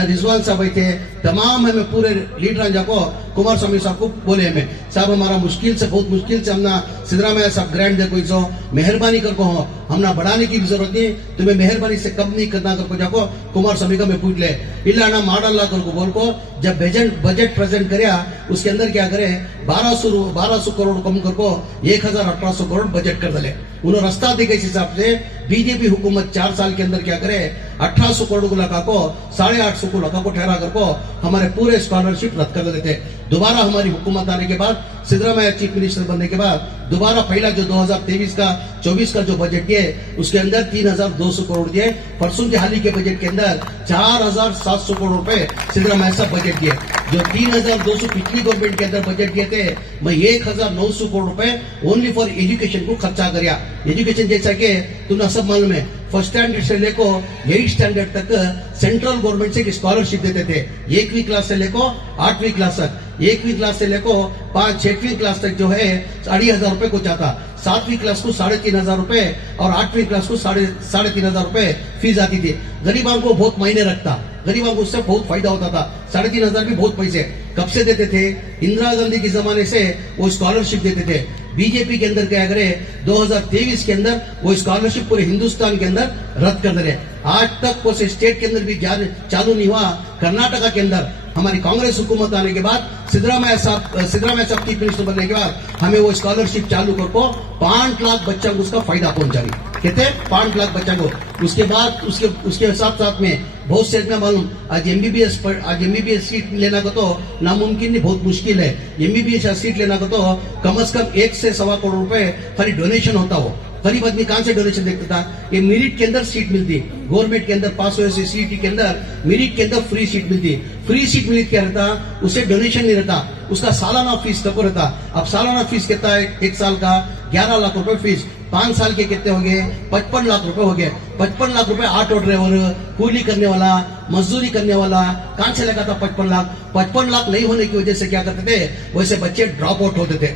रिजवान साहब थे, तमाम हमें पूरे लीडर जाको कुमारस्वामी साहब को बोले हमें साहब हमारा मुश्किल से बहुत मुश्किल से हमना सिद्धरामैया साहब ग्रांट दे कोई सो मेहरबानी कर को हो, हमना बढ़ाने की जरूरत नहीं, तुम्हें मेहरबानी से कम नहीं करना कर को जाको कुमारस्वामी का मैं पूछ ले इला ना माडल्ला कर को बोल को। जब बजट प्रेजेंट करया उसके अंदर क्या करे 1200 करोड़ कम कर को 1800 करोड़ बजट कर दले। उन्होंने रास्ता दी गई हिसाब से बीजेपी हुकूमत 4 साल के अंदर क्या करे 1800 करोड़ को लगा को 850 को लगा को ठहरा कर को हमारे पूरे स्कॉलरशिप रद्द कर देते। दोबारा हमारी हुकूमत आने के बाद सिद्धरामैया चीफ मिनिस्टर बनने के बाद दोबारा पहला जो 2023 का 24 का जो बजट दिए उसके अंदर 3200 करोड़ दिए। परसों के हाल ही के बजट के अंदर 4700 करोड़ रुपए सिद्धरामैया साहब बजट दिए। जो 3200 पिछली गवर्नमेंट के अंदर बजट दिए थे, मैं 1900 करोड़ रुपए ओनली फॉर एजुकेशन को खर्चा कराया। एजुकेशन जैसा कि तुम्हें सब मालूम है फर्स्ट स्टैंडर्ड से लेकर 8th स्टैंडर्ड तक सेंट्रल गवर्नमेंट से स्कॉलरशिप देते थे। 1वीं क्लास से लेकर 8वीं क्लास तक, 1वीं क्लास से लेकर 6वीं क्लास तक जो है 2500 रुपए को जाता, 7वीं क्लास को 3500 रुपए और 8वीं क्लास को 3500 रुपए फीस आती थी। गरीबों को बहुत मायने रखता, गरीबों को उससे बहुत फायदा होता था। 3500 भी बहुत पैसे कब से देते थे? इंदिरा गांधी के जमाने से वो स्कॉलरशिप देते थे। बीजेपी के अंदर क्या करे 2023 के अंदर वो स्कॉलरशिप पूरे हिंदुस्तान के अंदर रद्द कर दे रहे। आज तक वो स्टेट के अंदर भी चालू नहीं हुआ। कर्नाटका के अंदर हमारी कांग्रेस हुकूमत आने के बाद सिद्धरामैया साहब चीफ मिनिस्टर बनने के बाद हमें वो स्कॉलरशिप चालू कर को 5 लाख बच्चों को उसका फायदा पहुंचा रही। कहते 5 लाख बच्चों को। उसके बाद उसके साथ में बहुत से मालूम आज एमबीबीएस सीट लेना को तो नामुमकिन नहीं, बहुत मुश्किल है। एमबीबीएस सीट लेना को तो कम से कम 1 से 1.25 करोड़ रुपए खाली डोनेशन होता हो। गरीब आदमी कहां से डोनेशन देखता था? ये मेरिट के अंदर सीट मिलती, गवर्नमेंट के अंदर पास हुए से सीटी के अंदर मेरिट के अंदर फ्री सीट मिलती। फ्री सीट मिली क्या रहता? उसे डोनेशन नहीं रहता, उसका सालाना फीस तक रहता। अब सालाना फीस कितना है? 1 साल का 11 लाख रुपए फीस, 5 साल के कितने हो गए? 55 लाख रुपए हो गए। 55 लाख रुपए ऑटो ड्राइवर, कूली करने वाला, मजदूरी करने वाला कहां से लगा था 55 लाख? 55 लाख नहीं होने की वजह से क्या करते थे? वैसे बच्चे ड्रॉप आउट होते थे।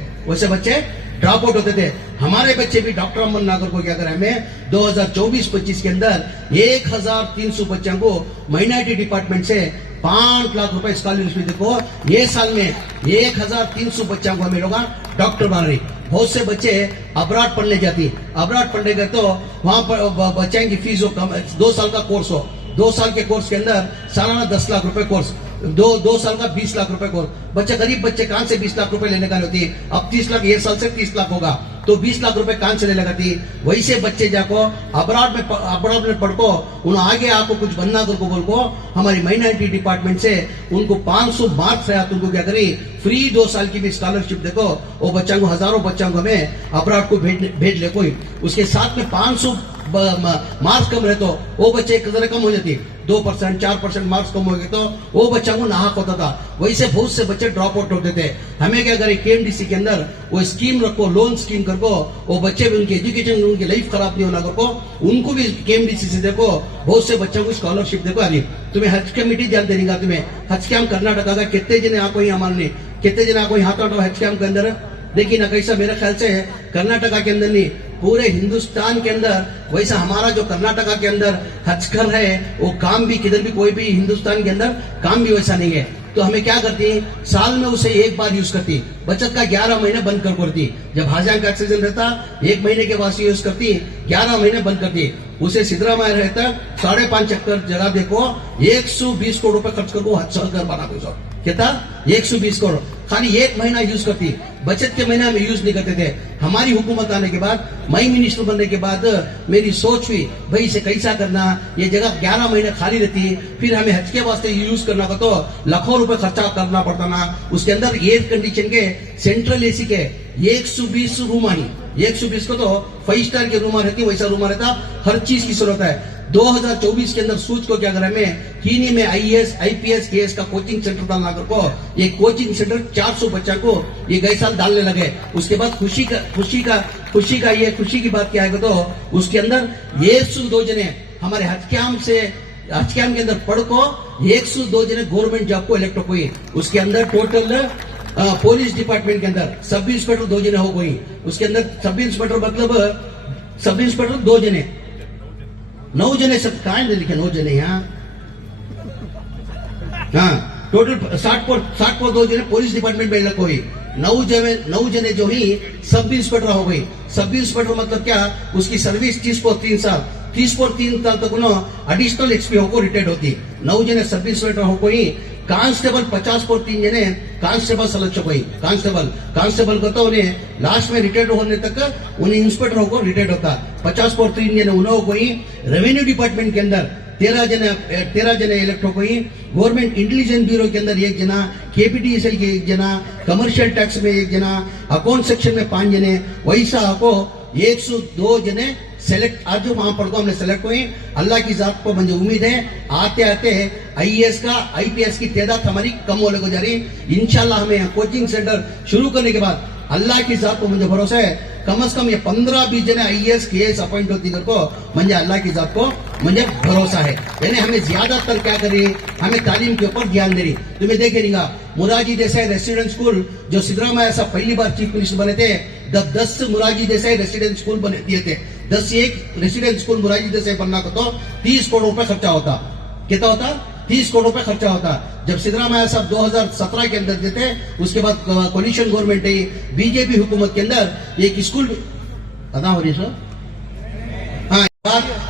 हमारे बच्चे भी डॉक्टर अमन नागर को क्या करें हमें 2024-25 के अंदर 1300 बच्चों को माइनॉरिटी डिपार्टमेंट से 5 लाख रुपए स्कॉलरशिप देखो। ये साल में 1300 बच्चों को हमें लोग डॉक्टर बना रही। बहुत से बच्चे अब्राड पढ़ने जाती, अब्राड पढ़ने गए तो वहां पर बच्चों की फीस हो 2 साल का कोर्स हो, 2 साल के कोर्स के अंदर सालाना 10 लाख रुपए कोर्स, 2 साल का 20 लाख रुपए कोर्स। बच्चे गरीब बच्चे कहां से 20 लाख रुपए लेने का होती है? अब 30 लाख, 1 साल से 30 लाख होगा। तो 20 लाख रुपए कहां से ले लगाती। वैसे बच्चे जाको अब्रॉड में पढ़को उन आगे आपको कुछ बनना को बोल को हमारी माइनॉरिटी डिपार्टमेंट से उनको 500 मार्क्स है, तुमको क्या करी फ्री 2 साल की भी स्कॉलरशिप देखो, वो बच्चा को हजारों बच्चों को हमें अब्रॉड को भेज ले कोई, उसके साथ में 500 मार्क्स कम रहे तो वो बच्चे एक जरा कम हो जाती, 2% 4% मार्क्स कम हो गए तो वो बच्चा को नाहक होता था। वैसे बहुत से बच्चे ड्रॉप आउट होते थे। हमें क्या करें केएमडीसी के अंदर वो स्कीम रखो, लोन स्कीम करको, वो बच्चे भी उनकी एजुकेशन उनकी लाइफ खराब नहीं होना करको, उनको भी केएमडीसी से देखो बहुत से बच्चों को स्कॉलरशिप देखो। अभी तुम्हें हज कमेटी ध्यान देगा, तुम्हें हज कैम्प कर्नाटका का कितने जने आपको यहाँ मानने, कितने जने आपको यहाँ तो हज कैम्प के अंदर देखिए ना कैसा। मेरे ख्याल से कर्नाटका के अंदर नहीं पूरे हिंदुस्तान के अंदर वैसा हमारा जो कर्नाटका के अंदर हजकर है वो काम भी किधर भी कोई भी हिंदुस्तान के अंदर काम भी वैसा नहीं है। तो हमें क्या करती साल में उसे एक बार यूज करती, बचत का 11 महीने बंद कर करती। जब हाजिया का सीजन रहता 1 महीने के बाद यूज करती, 11 महीने बंद करती। उसे सिद्धरामैया रहता 5.5 एकड़ जगह देखो 120 करोड़ रुपए खर्च करको हज घर बना दो। कहता 120 करोड़ खाली 1 महीना यूज करती, बचत के महीना में यूज नहीं करते थे। हमारी हुकूमत आने के बाद मैं मिनिस्टर बनने के बाद मेरी सोच हुई भाई इसे कैसा करना, ये जगह 11 महीने खाली रहती, फिर हमें हज के वास्ते यूज करना का तो लाखों रुपए खर्चा करना पड़ता ना। उसके अंदर एयर कंडीशन के सेंट्रल एसी के 120 रूम आई, 120 को तो 5 स्टार के रूम रहती, वैसा रूम रहता, हर चीज की जरूरत है। 2024 के अंदर सूच को क्या करा में कीनी में आईएएस आईपीएस केएस का कोचिंग सेंटर डालना कर को, ये कोचिंग सेंटर 400 बच्चा को ये गए साल डालने लगे। उसके बाद खुशी की बात क्या है तो उसके अंदर 102 जने हमारे हज कैम्प के अंदर पढ़ को 102 जने गवर्नमेंट जॉब को इलेक्ट हुई। उसके अंदर टोटल पुलिस डिपार्टमेंट के अंदर सब इंस्पेक्टर 2 जने हो गई। उसके अंदर सब इंस्पेक्टर मतलब सब इंस्पेक्टर 2 जने, 9 जने सब कहा लिखे 9 जने यहाँ, हाँ टोटल 60 पर 2 जने पुलिस डिपार्टमेंट में लग हुई। 9 जने जो ही सब इंस्पेक्टर हो गई। सब इंस्पेक्टर मतलब क्या, उसकी सर्विस 30 पर 3 साल, 30 पर 3 साल तक एडिशनल एक्सपी होकर रिटायर्ड होती। 9 जने सब इंस्पेक्टर हो गई। कांस्टेबल 50 पर 3 जने कांस्टेबल सलक्ष हुई। कांस्टेबल को तो उन्हें लास्ट में रिटायर्ड होने तक उन्हें इंस्पेक्टर होकर रिटायर्ड होता। 50 पर 3 जने उन्होंने कोई रेवेन्यू डिपार्टमेंट के अंदर 13 जने इलेक्ट हो गई। गवर्नमेंट इंटेलिजेंस ब्यूरो के अंदर 1 जना, केपीटीएसएल के 1 जना, कमर्शियल टैक्स में 1 जना, अकाउंट सेक्शन में 5 जने, वैसा आपको 102 जने सेलेक्ट आज जो वहां पढ़ को हमने सेलेक्ट हुए। अल्लाह की जात को मुझे उम्मीद है आते आते आईएएस का आईपीएस की तादाद हमारी कम होने को जा रही। इंशाल्लाह हमें कोचिंग सेंटर शुरू करने के बाद अल्लाह की जात को मुझे भरोसा है कम से कम ये 15-20 जने आईएएस केएस अपॉइंट होती को मुझे अल्लाह की जात को मुझे भरोसा है। यानी हमें ज्यादातर क्या करें, हमें तालीम के ऊपर ध्यान दे रही। तुम्हें देखेगा मुरारजी देसाई रेसिडेंट स्कूल जो सिद्धरामैया साहब पहली बार चीफ मिनिस्टर बने थे, 10 मुरारजी देसाई रेसिडेंट स्कूल बने दिए थे। 10 एक रेसिडेंट स्कूल मुरारजी देसाई बनना को तो 30 करोड़ रुपए खर्चा होता। कितना होता? 30 करोड़ रुपए खर्चा होता। जब सिद्धरामैया साहब 2017 के अंदर देते, उसके बाद कोलिशन गवर्नमेंट है बीजेपी हुकूमत के अंदर एक स्कूल अदा हो रही है। हाँ,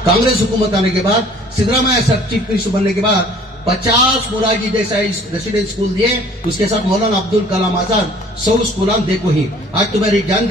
कांग्रेस हुकूमत आने के बाद सिद्धरामैया साहब चीफ मिनिस्टर बनने के बाद 50 मुरारजी देसाई रेसिडेंट स्कूल दिए। उसके साथ मौलाना अब्दुल कलाम आजाद 100 स्कूल देखो ही। आज तुम्हारी जान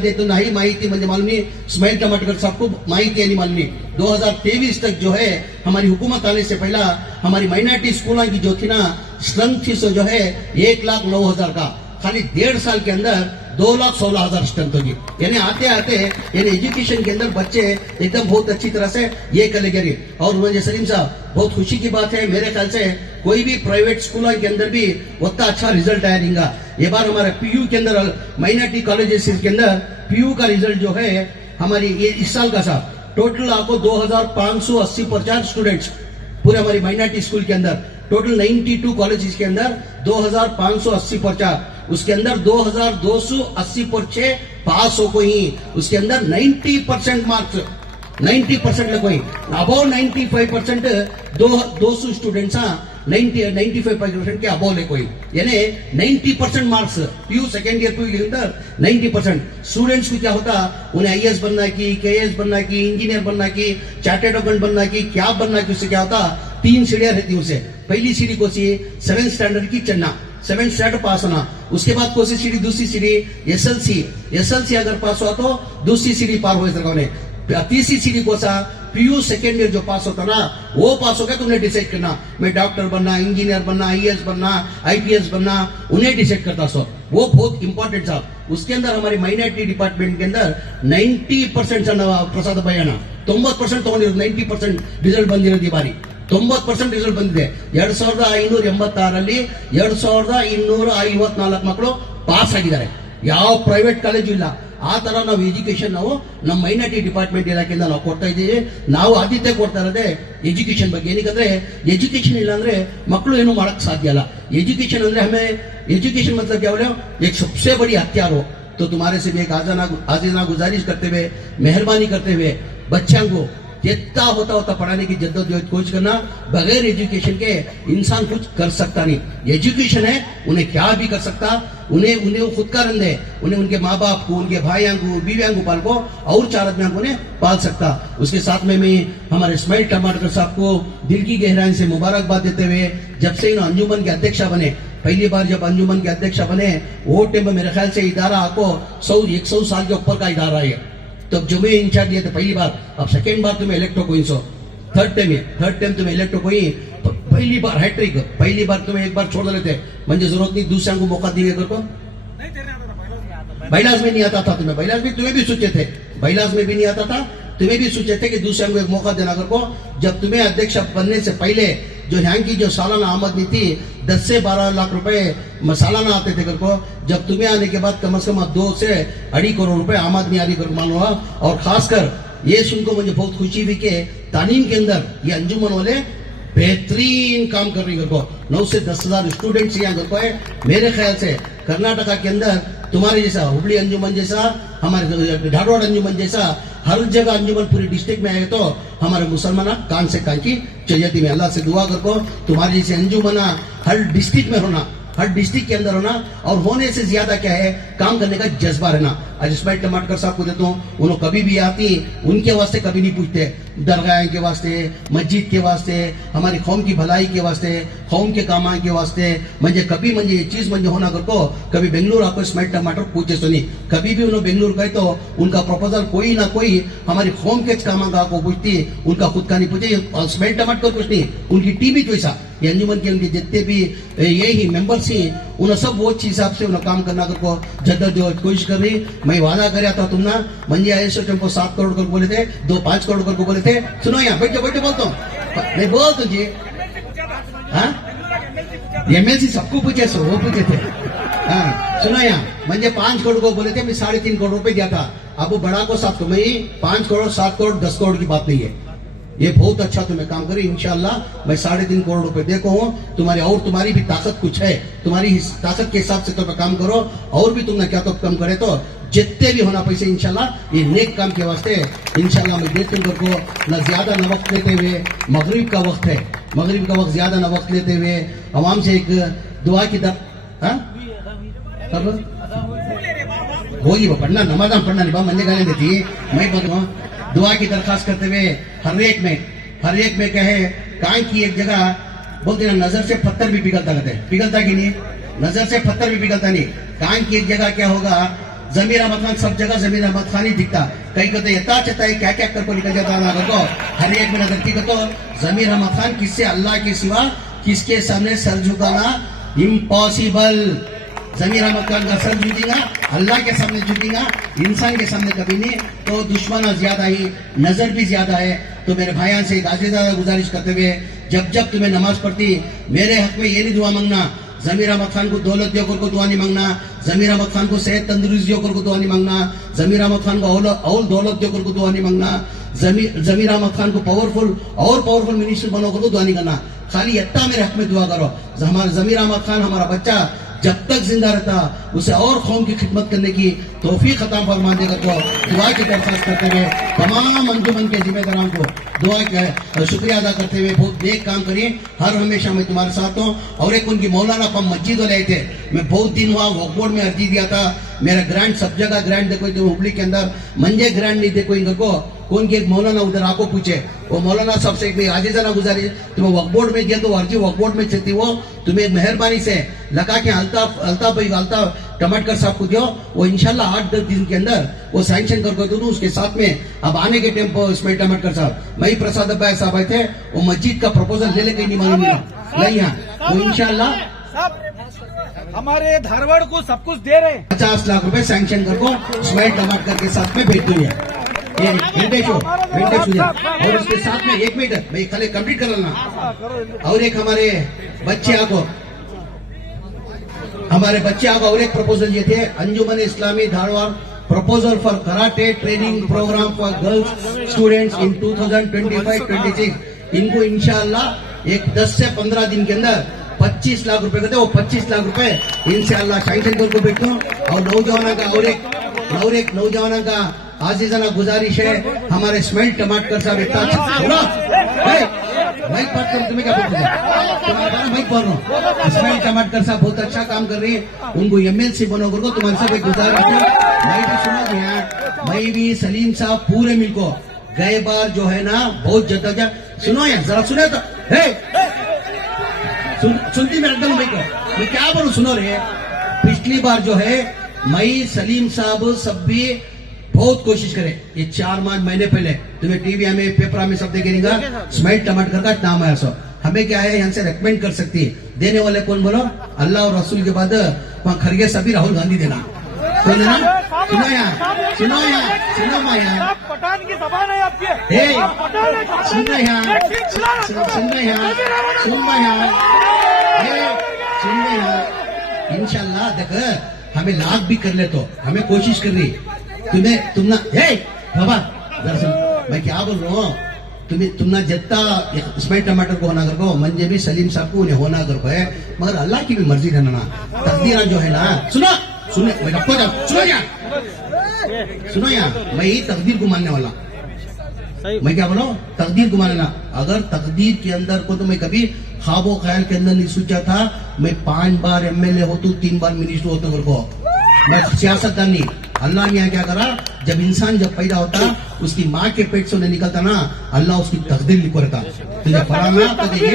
दे तो नहीं माहिती म्हणजे मालूम नहीं, स्माइल टमाटर सबको माहिती नहीं मालूम नहीं। 2023 तक जो है हमारी हुकूमत आने से पहला हमारी माइनॉरिटी स्कूलों की जो थी ना स्ट्रेंथ थी सो जो है 1,09,000 का, खाली 1.5 साल के अंदर 2,16,000 स्ट्रेंथ होगी। यानी आते आते यानी एजुकेशन के अंदर बच्चे एकदम बहुत अच्छी तरह से ये कर गए। और मुझे सलीम साहब बहुत खुशी की बात है, मेरे ख्याल से कोई भी प्राइवेट स्कूलों के अंदर भी उतना अच्छा रिजल्ट आया रहेगा। ये बार हमारे पीयू के अंदर माइनॉरिटी कॉलेजेस के अंदर पीयू का रिजल्ट जो है हमारी ये इस साल का साहब टोटल आपको 2,580 50 स्टूडेंट्स पूरे हमारी माइनॉरिटी स्कूल के अंदर, टोटल 92 कॉलेजेस के अंदर 2,580 50, उसके अंदर 2,280 पर्चे पास हो गई। उसके अंदर 90% मार्क्स 90% लग गई। अबाउ 95% 200 स्टूडेंट्स 95% के अबाउ ले कोई, यानी 90% marks PU second year PU के अंदर 90%। स्टूडेंट्स को क्या होता, उन्हें आईएएस बनना की, केएएस बनना की, इंजीनियर बनना की, चार्टर्ड अकाउंटेंट बनना की, क्या बनना की, उससे क्या होता 3 सीढ़ियां रहती। उसे पहली सीढ़ी को सी 7th स्टैंडर्ड की चढ़ना, 7 स्टैंडर्ड पास होना, उसके बाद कोसी सीढ़ी, दूसरी सीढ़ी एसएलसी अगर पास हुआ तो दूसरी सीढ़ी पार हुए सरकार, तीसरी सीढ़ी को सा पीयू सेकेंड ईयर जो पास होता ना, वो पास हो गया तो उन्हें डिसाइड करना, मैं डॉक्टर बनना, इंजीनियर बनना, आईएएस बनना, आईपीएस बनना, उन्हें डिसाइड करता सो, वो बहुत इंपॉर्टेंट साहब। उसके अंदर हमारे माइनॉरिटी डिपार्टमेंट के अंदर 90% ಪ್ರಸಾದ ಭಯನ 90% ತಗೊಂಡಿರೋದು, 90% ರಿಸಲ್ಟ್ ಬಂದಿರೋದು ಈ ಬಾರಿ 90% ರಿಸಲ್ಟ್ ಬಂದಿದೆ। 2586ರಲ್ಲಿ 2254 ಮಕ್ಕಳು ಪಾಸ್ ಆಗಿದ್ದಾರೆ, ಯಾವ ಪ್ರೈವೇಟ್ ಕಾಲೇಜು ಇಲ್ಲ। ಆ ತರ ನಾವು ಎಜುಕೇಶನ್ ನಾವು ನಮ್ಮ ಮೈನಾರಿಟಿ ಡಿಪಾರ್ಟ್ಮೆಂಟ್ ಇಲಾಖೆಯಿಂದ ನಾವು ಕೊಡ್ತಾ ಇದ್ದೀವಿ। ನಾವು ಆದ್ಯತೆ ಕೊಡ್ತಾ ಇರೋದೇ ಎಜುಕೇಶನ್ ಬಗ್ಗೆ, ಏನಕ್ಕಂದ್ರೆ ಎಜುಕೇಶನ್ ಇಲ್ಲ ಅಂದ್ರೆ ಮಕ್ಕಳು ಏನು ಮಾಡಕ್ ಸಾಧ್ಯ ಇಲ್ಲ। ಎಜುಕೇಶನ್ ಅಂದ್ರೆ हमें एजुकेशन मतलब क्या बोले, एक सबसे बड़ी हथियार हो। तो तुम्हारे से भी एक आजीना गुजारिश करते हुए, मेहरबानी करते हुए बच्चों को जितना होता पढ़ाने की जद्दोजहद कोशिश करना। बगैर एजुकेशन के इंसान कुछ कर सकता नहीं। एजुकेशन है उन्हें क्या भी कर सकता, उन्हें वो खुद का रंद है, उन्हें उनके माँ बाप को, उनके भाइयों को, बीवियों को पाल को और 4 आदमियों को उन्हें पाल सकता। उसके साथ में मैं हमारे इस्माइल टमाटर साहब को दिल की गहराई से मुबारकबाद देते हुए, जब से इन अंजुमन के अध्यक्ष बने, पहली बार जब अंजुमन के अध्यक्ष बने वो टाइम में मेरे ख्याल से इदारा आपको 100 साल के ऊपर का इदारा है। तब जो मैं इंचार्ज लिए थे पहली बार, अब सेकेंड बार तुम्हें इलेक्ट हो कोई, थर्ड टाइम तुम्हें इलेक्ट हो कोई, पहली बार हैट्रिक, पहली बार तुम्हें एक बार छोड़ देते, मुझे जरूरत नहीं दूसरे को मौका दिए कर को। बैलाज में नहीं आता था तुम्हें, बैलाज में तुम्हें भी सोचे थे, बैलाज में भी नहीं आता था, तुम्हें भी सोचे थे कि दूसरे को एक मौका देना कर को। जब तुम्हें अध्यक्ष बनने से पहले जो यहाँ की जो सालाना आमदनी थी 10 से 12 लाख रुपए सालाना आते थे कर को, जब तुम्हें आने के बाद कम से कम 2 से 2.5 करोड़ रुपए आमदनी आ रही कर मान लो। और खासकर ये सुनकर मुझे बहुत खुशी हुई कि तालीम के अंदर ये अंजुमन वाले बेहतरीन काम कर रही को। 9 से 10,000 स्टूडेंट्स यहाँ घर को है। मेरे ख्याल से कर्नाटका के अंदर तुम्हारे जैसा हुबली अंजुमन जैसा, हमारे धारवाड़ अंजुमन जैसा हर जगह अंजुमन पूरी डिस्ट्रिक्ट में आए तो हमारे मुसलमान कान से कान की चयती में अल्लाह से दुआ करो तुम्हारी जैसे अंजुमना हर डिस्ट्रिक्ट में होना, हर डिस्ट्रिक्ट के अंदर होना, और होने से ज्यादा क्या है काम करने का जज्बा रहना। आज इस्माइल टमाटर साहब को देता हूँ, उन्होंने कभी भी आती उनके वास्ते कभी नहीं पूछते, दरगाह के वास्ते, मस्जिद के वास्ते, हमारी कौम की भलाई के वास्ते, कौम के काम के वास्ते, मुझे कभी मुझे ये चीज मुझे होना करको कभी बेंगलुरु आपको इस्माइल टमाटर पूछे सुनी, कभी भी उन्होंने बेंगलुरु गए तो उनका प्रपोजल कोई ना कोई हमारी कौम के काम का को पूछती, उनका खुद का नहीं पूछे। इस्माइल टमाटर को कुछ नहीं, उनकी टीम भी तो ऐसा, ये अंजुमन के उनके जितने भी यही मेंबर्स ही उन्हें सब वो हिसाब से उन्हें काम करना करको जद्दोजहद कोशिश कर रही। मैं वादा करया था तुम ना मंजी आए सो तुमको 7 करोड़ कर बोले थे, 5 करोड़ कर को बोले थे। सुनो यहाँ बैठो बोलता हूँ, मैं बोल तुझे एमएलसी सबको पूछे सो वो पूछे थे। हाँ सुनो यहाँ मुझे 5 करोड़ को बोले थे, मैं 3.5 करोड़ रुपए दिया था। अब वो बड़ा को 7 करोड़, मैं 5 करोड़ 7 करोड़ 10 करोड़ की बात नहीं है। ये बहुत अच्छा तुम्हें काम करे, इंशाल्लाह मैं 3.5 करोड़ रुपए देखो हूँ तुम्हारी, और तुम्हारी भी ताकत कुछ है, तुम्हारी ताकत के हिसाब से तुम्हें काम करो, और भी तुमने क्या तो कम करे तो जितने भी होना पैसे इंशाल्लाह ये नेक काम के वास्ते इंशाल्लाह मैं देते को न ज्यादा न वक्त लेते हुए, मगरिब का वक्त है, मगरिब का वक्त ज्यादा न वक्त लेते हुए आवाम से एक दुआ की तरफ होगी पढ़ना, नमाज पढ़ना नहीं मंजे गाने देती मैं बताऊँ। दुआ की दरखास्त करते हुए हर एक में कहे कान की एक जगह बोलते ना नजर से पत्थर भी पिघलता रहता है, पिघलता कि नहीं, नजर से पत्थर भी पिघलता नहीं। कान की एक जगह क्या होगा, जमीर अहमद खान सब जगह जमीर अहमद खान ही दिखता, कहीं कहते यता चता है क्या क्या करके निकल जाता है तो हर एक में नजर तो जमीर अहमद खान किससे, अल्लाह के सिवा किसके सामने सर झुकाना इम्पॉसिबल। जमीर अहमद खान का सर झुकेगा, अल्लाह के सामने झुकेगा, इंसान के सामने कभी नहीं। तो दुश्मन ज्यादा ही, नजर भी ज्यादा है। तो मेरे भाइयों से एक आजीदा गुजारिश करते हुए, जब तुम्हें नमाज पढ़ती मेरे हक में ये नहीं दुआ मांगना जमीर अहमद खान को दौलत देकर को दुआ नहीं मांगना, जमीर अहमद खान को सेहत तंदुरुस्ती देकर को दुआ नहीं मांगना, जमीर अहमद खान को और दौलत देकर को दुआ नहीं मांगना, जमीर अहमद खान को पावरफुल मिनिस्टर बनोकर को दुआ नहीं करना। खाली इतना मेरे हक में दुआ करो, हमारा जमीर अहमद खान हमारा बच्चा जब तक जिंदा रहता उसे और कौम की खिदमत करने की तौफीक अता फरमा देगा। तो दुआ की दरख्वास्त करते हुए तमाम अंजुमन के जिम्मेदारों को दुआ का शुक्रिया अदा करते हुए बहुत नेक काम करिए। हर हमेशा मैं तुम्हारे साथ हूँ। और एक उनकी मौलाना पम मस्जिद वाले आए थे, मैं बहुत दिन वहाँ वक्फ बोर्ड में अर्जी दिया था, मेरा ग्रांट सब जगह ग्रांट देखो, हुबली के अंदर मंजे ग्रांट नहीं देखो इनको, कौन के एक मौलाना उधर आको पूछे वो मौलाना साहब से एक आजीजाना गुजारिश तुम्हें वक्फ बोर्ड में दिया तो अर्जी वक्फ बोर्ड में चलती वो तुम्हें एक मेहरबानी से लगा के अल्ताफ टमाटर साहब को दियो वो इंशाल्लाह 8-10 दिन के अंदर वो सैंक्शन कर दो उसके साथ में अब आने के टाइम पर इसमें टमाटर साहब मई प्रसाद भाई साहब आए थे वो मस्जिद का प्रपोजल ले लेके नहीं मालूम नहीं यहाँ वो इंशाल्लाह हमारे धारवाड़ को सब कुछ दे रहे हैं। 50 लाख रुपए सैंक्शन कर को स्माइल टमाटर के साथ में भेज दूंगा ये वेंकटेश हो और उसके साथ में 1 मिनट मैं खाली कंप्लीट कर लेना और एक हमारे बच्चे को और एक प्रपोजल ये थे Anjuman Islami Dharwad proposal for karate training program for girls students in 2025-26 इनको इंशाल्लाह एक 10 से 15 दिन के अंदर 25 लाख रुपए कहते वो 25 लाख रुपए इंशाल्लाह सैंक्शन कर को बैठूं और नौजवानों का आजीजाना गुजारिश है हमारे स्माइल टमाटर साहब इतना माइक बात करो तुम्हें क्या बोलते माइक बोल रहा हूँ स्माइल टमाटर साहब बहुत अच्छा काम कर रही है उनको MLC बनोगे को तुम्हारे साथ एक गुजारिश है मैं भी सुना भैया मैं भी सलीम साहब पूरे मिल को गए बार जो है ना बहुत जद्दोजहद सुनो यार जरा सुने तो सुनती मेरे एकदम भाई को मैं क्या बोलूं सुनो रे पिछली बार जो है मई सलीम साहब सब भी बहुत कोशिश करे ये 4 महीने पहले तुम्हें टीवी में पेपर में सब देखेगा स्माइल टमाटर का नाम आया सो हमें क्या है यहाँ से रेकमेंड कर सकती है देने वाले कौन बोलो अल्लाह और रसूल के बाद वहाँ खरगे सभी राहुल गांधी देना कौन देना सुनो माया पठान की जबान है आपकी सुन इंशाल्लाह देख हमें लाभ भी कर ले तो हमें कोशिश कर रही तुम ना बाबा दरअसल मैं क्या बोल रहा हूँ तुम ना जितना स्माइल टमाटर को होना करो मंजे भी सलीम साहब को उन्हें होना करो है मगर अल्लाह की भी मर्जी रहना ना तकदीर जो है ना सुनो यार मैं यही तकदीर को मानने वाला मैं क्या बोला तकदीर को मानना अगर तकदीर के अंदर को तो मैं कभी ख्वाबो ख्याल के अंदर नहीं सोचा था मैं 5 बार MLA होतू 3 बार मिनिस्टर होता को मैं सियासतदान नहीं अल्लाह ने यहाँ क्या करा जब इंसान जब पैदा होता उसकी माँ के पेट से उन्हें निकलता ना अल्लाह उसकी तकदीर लिखो रहता तुझे फलाना तुझे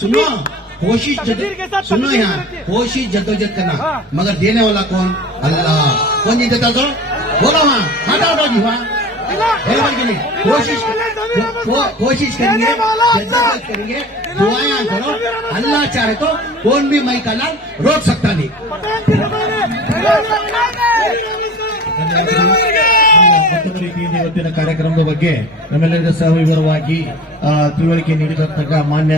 सुनो सुनो यहाँ कोशिश जद्दोजहद करना मगर देने वाला कौन अल्लाह कौन नहीं देता तो बोलो वहाँ हटाओ जी वहाँ कोशिश करेंगे जद्दोजहद करेंगे दुआएं करो अल्लाह चाहे तो कौन भी मई का लाल रोक सकता नहीं ಇವತ್ತಿನ ಕಾರ್ಯಕ್ರಮದ ಬಗ್ಗೆ ನಮ್ಮೆಲ್ಲರಿಗೂ ಸಹವಿವರವಾಗಿ ತಿಳುವಳಿಕೆ ನೀಡಿದಂತಹ ಮಾನ್ಯ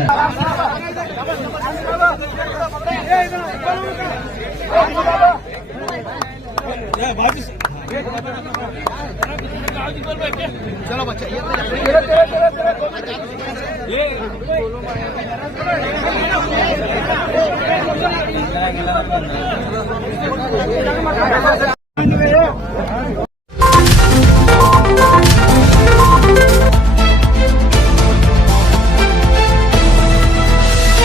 चलो बच्चा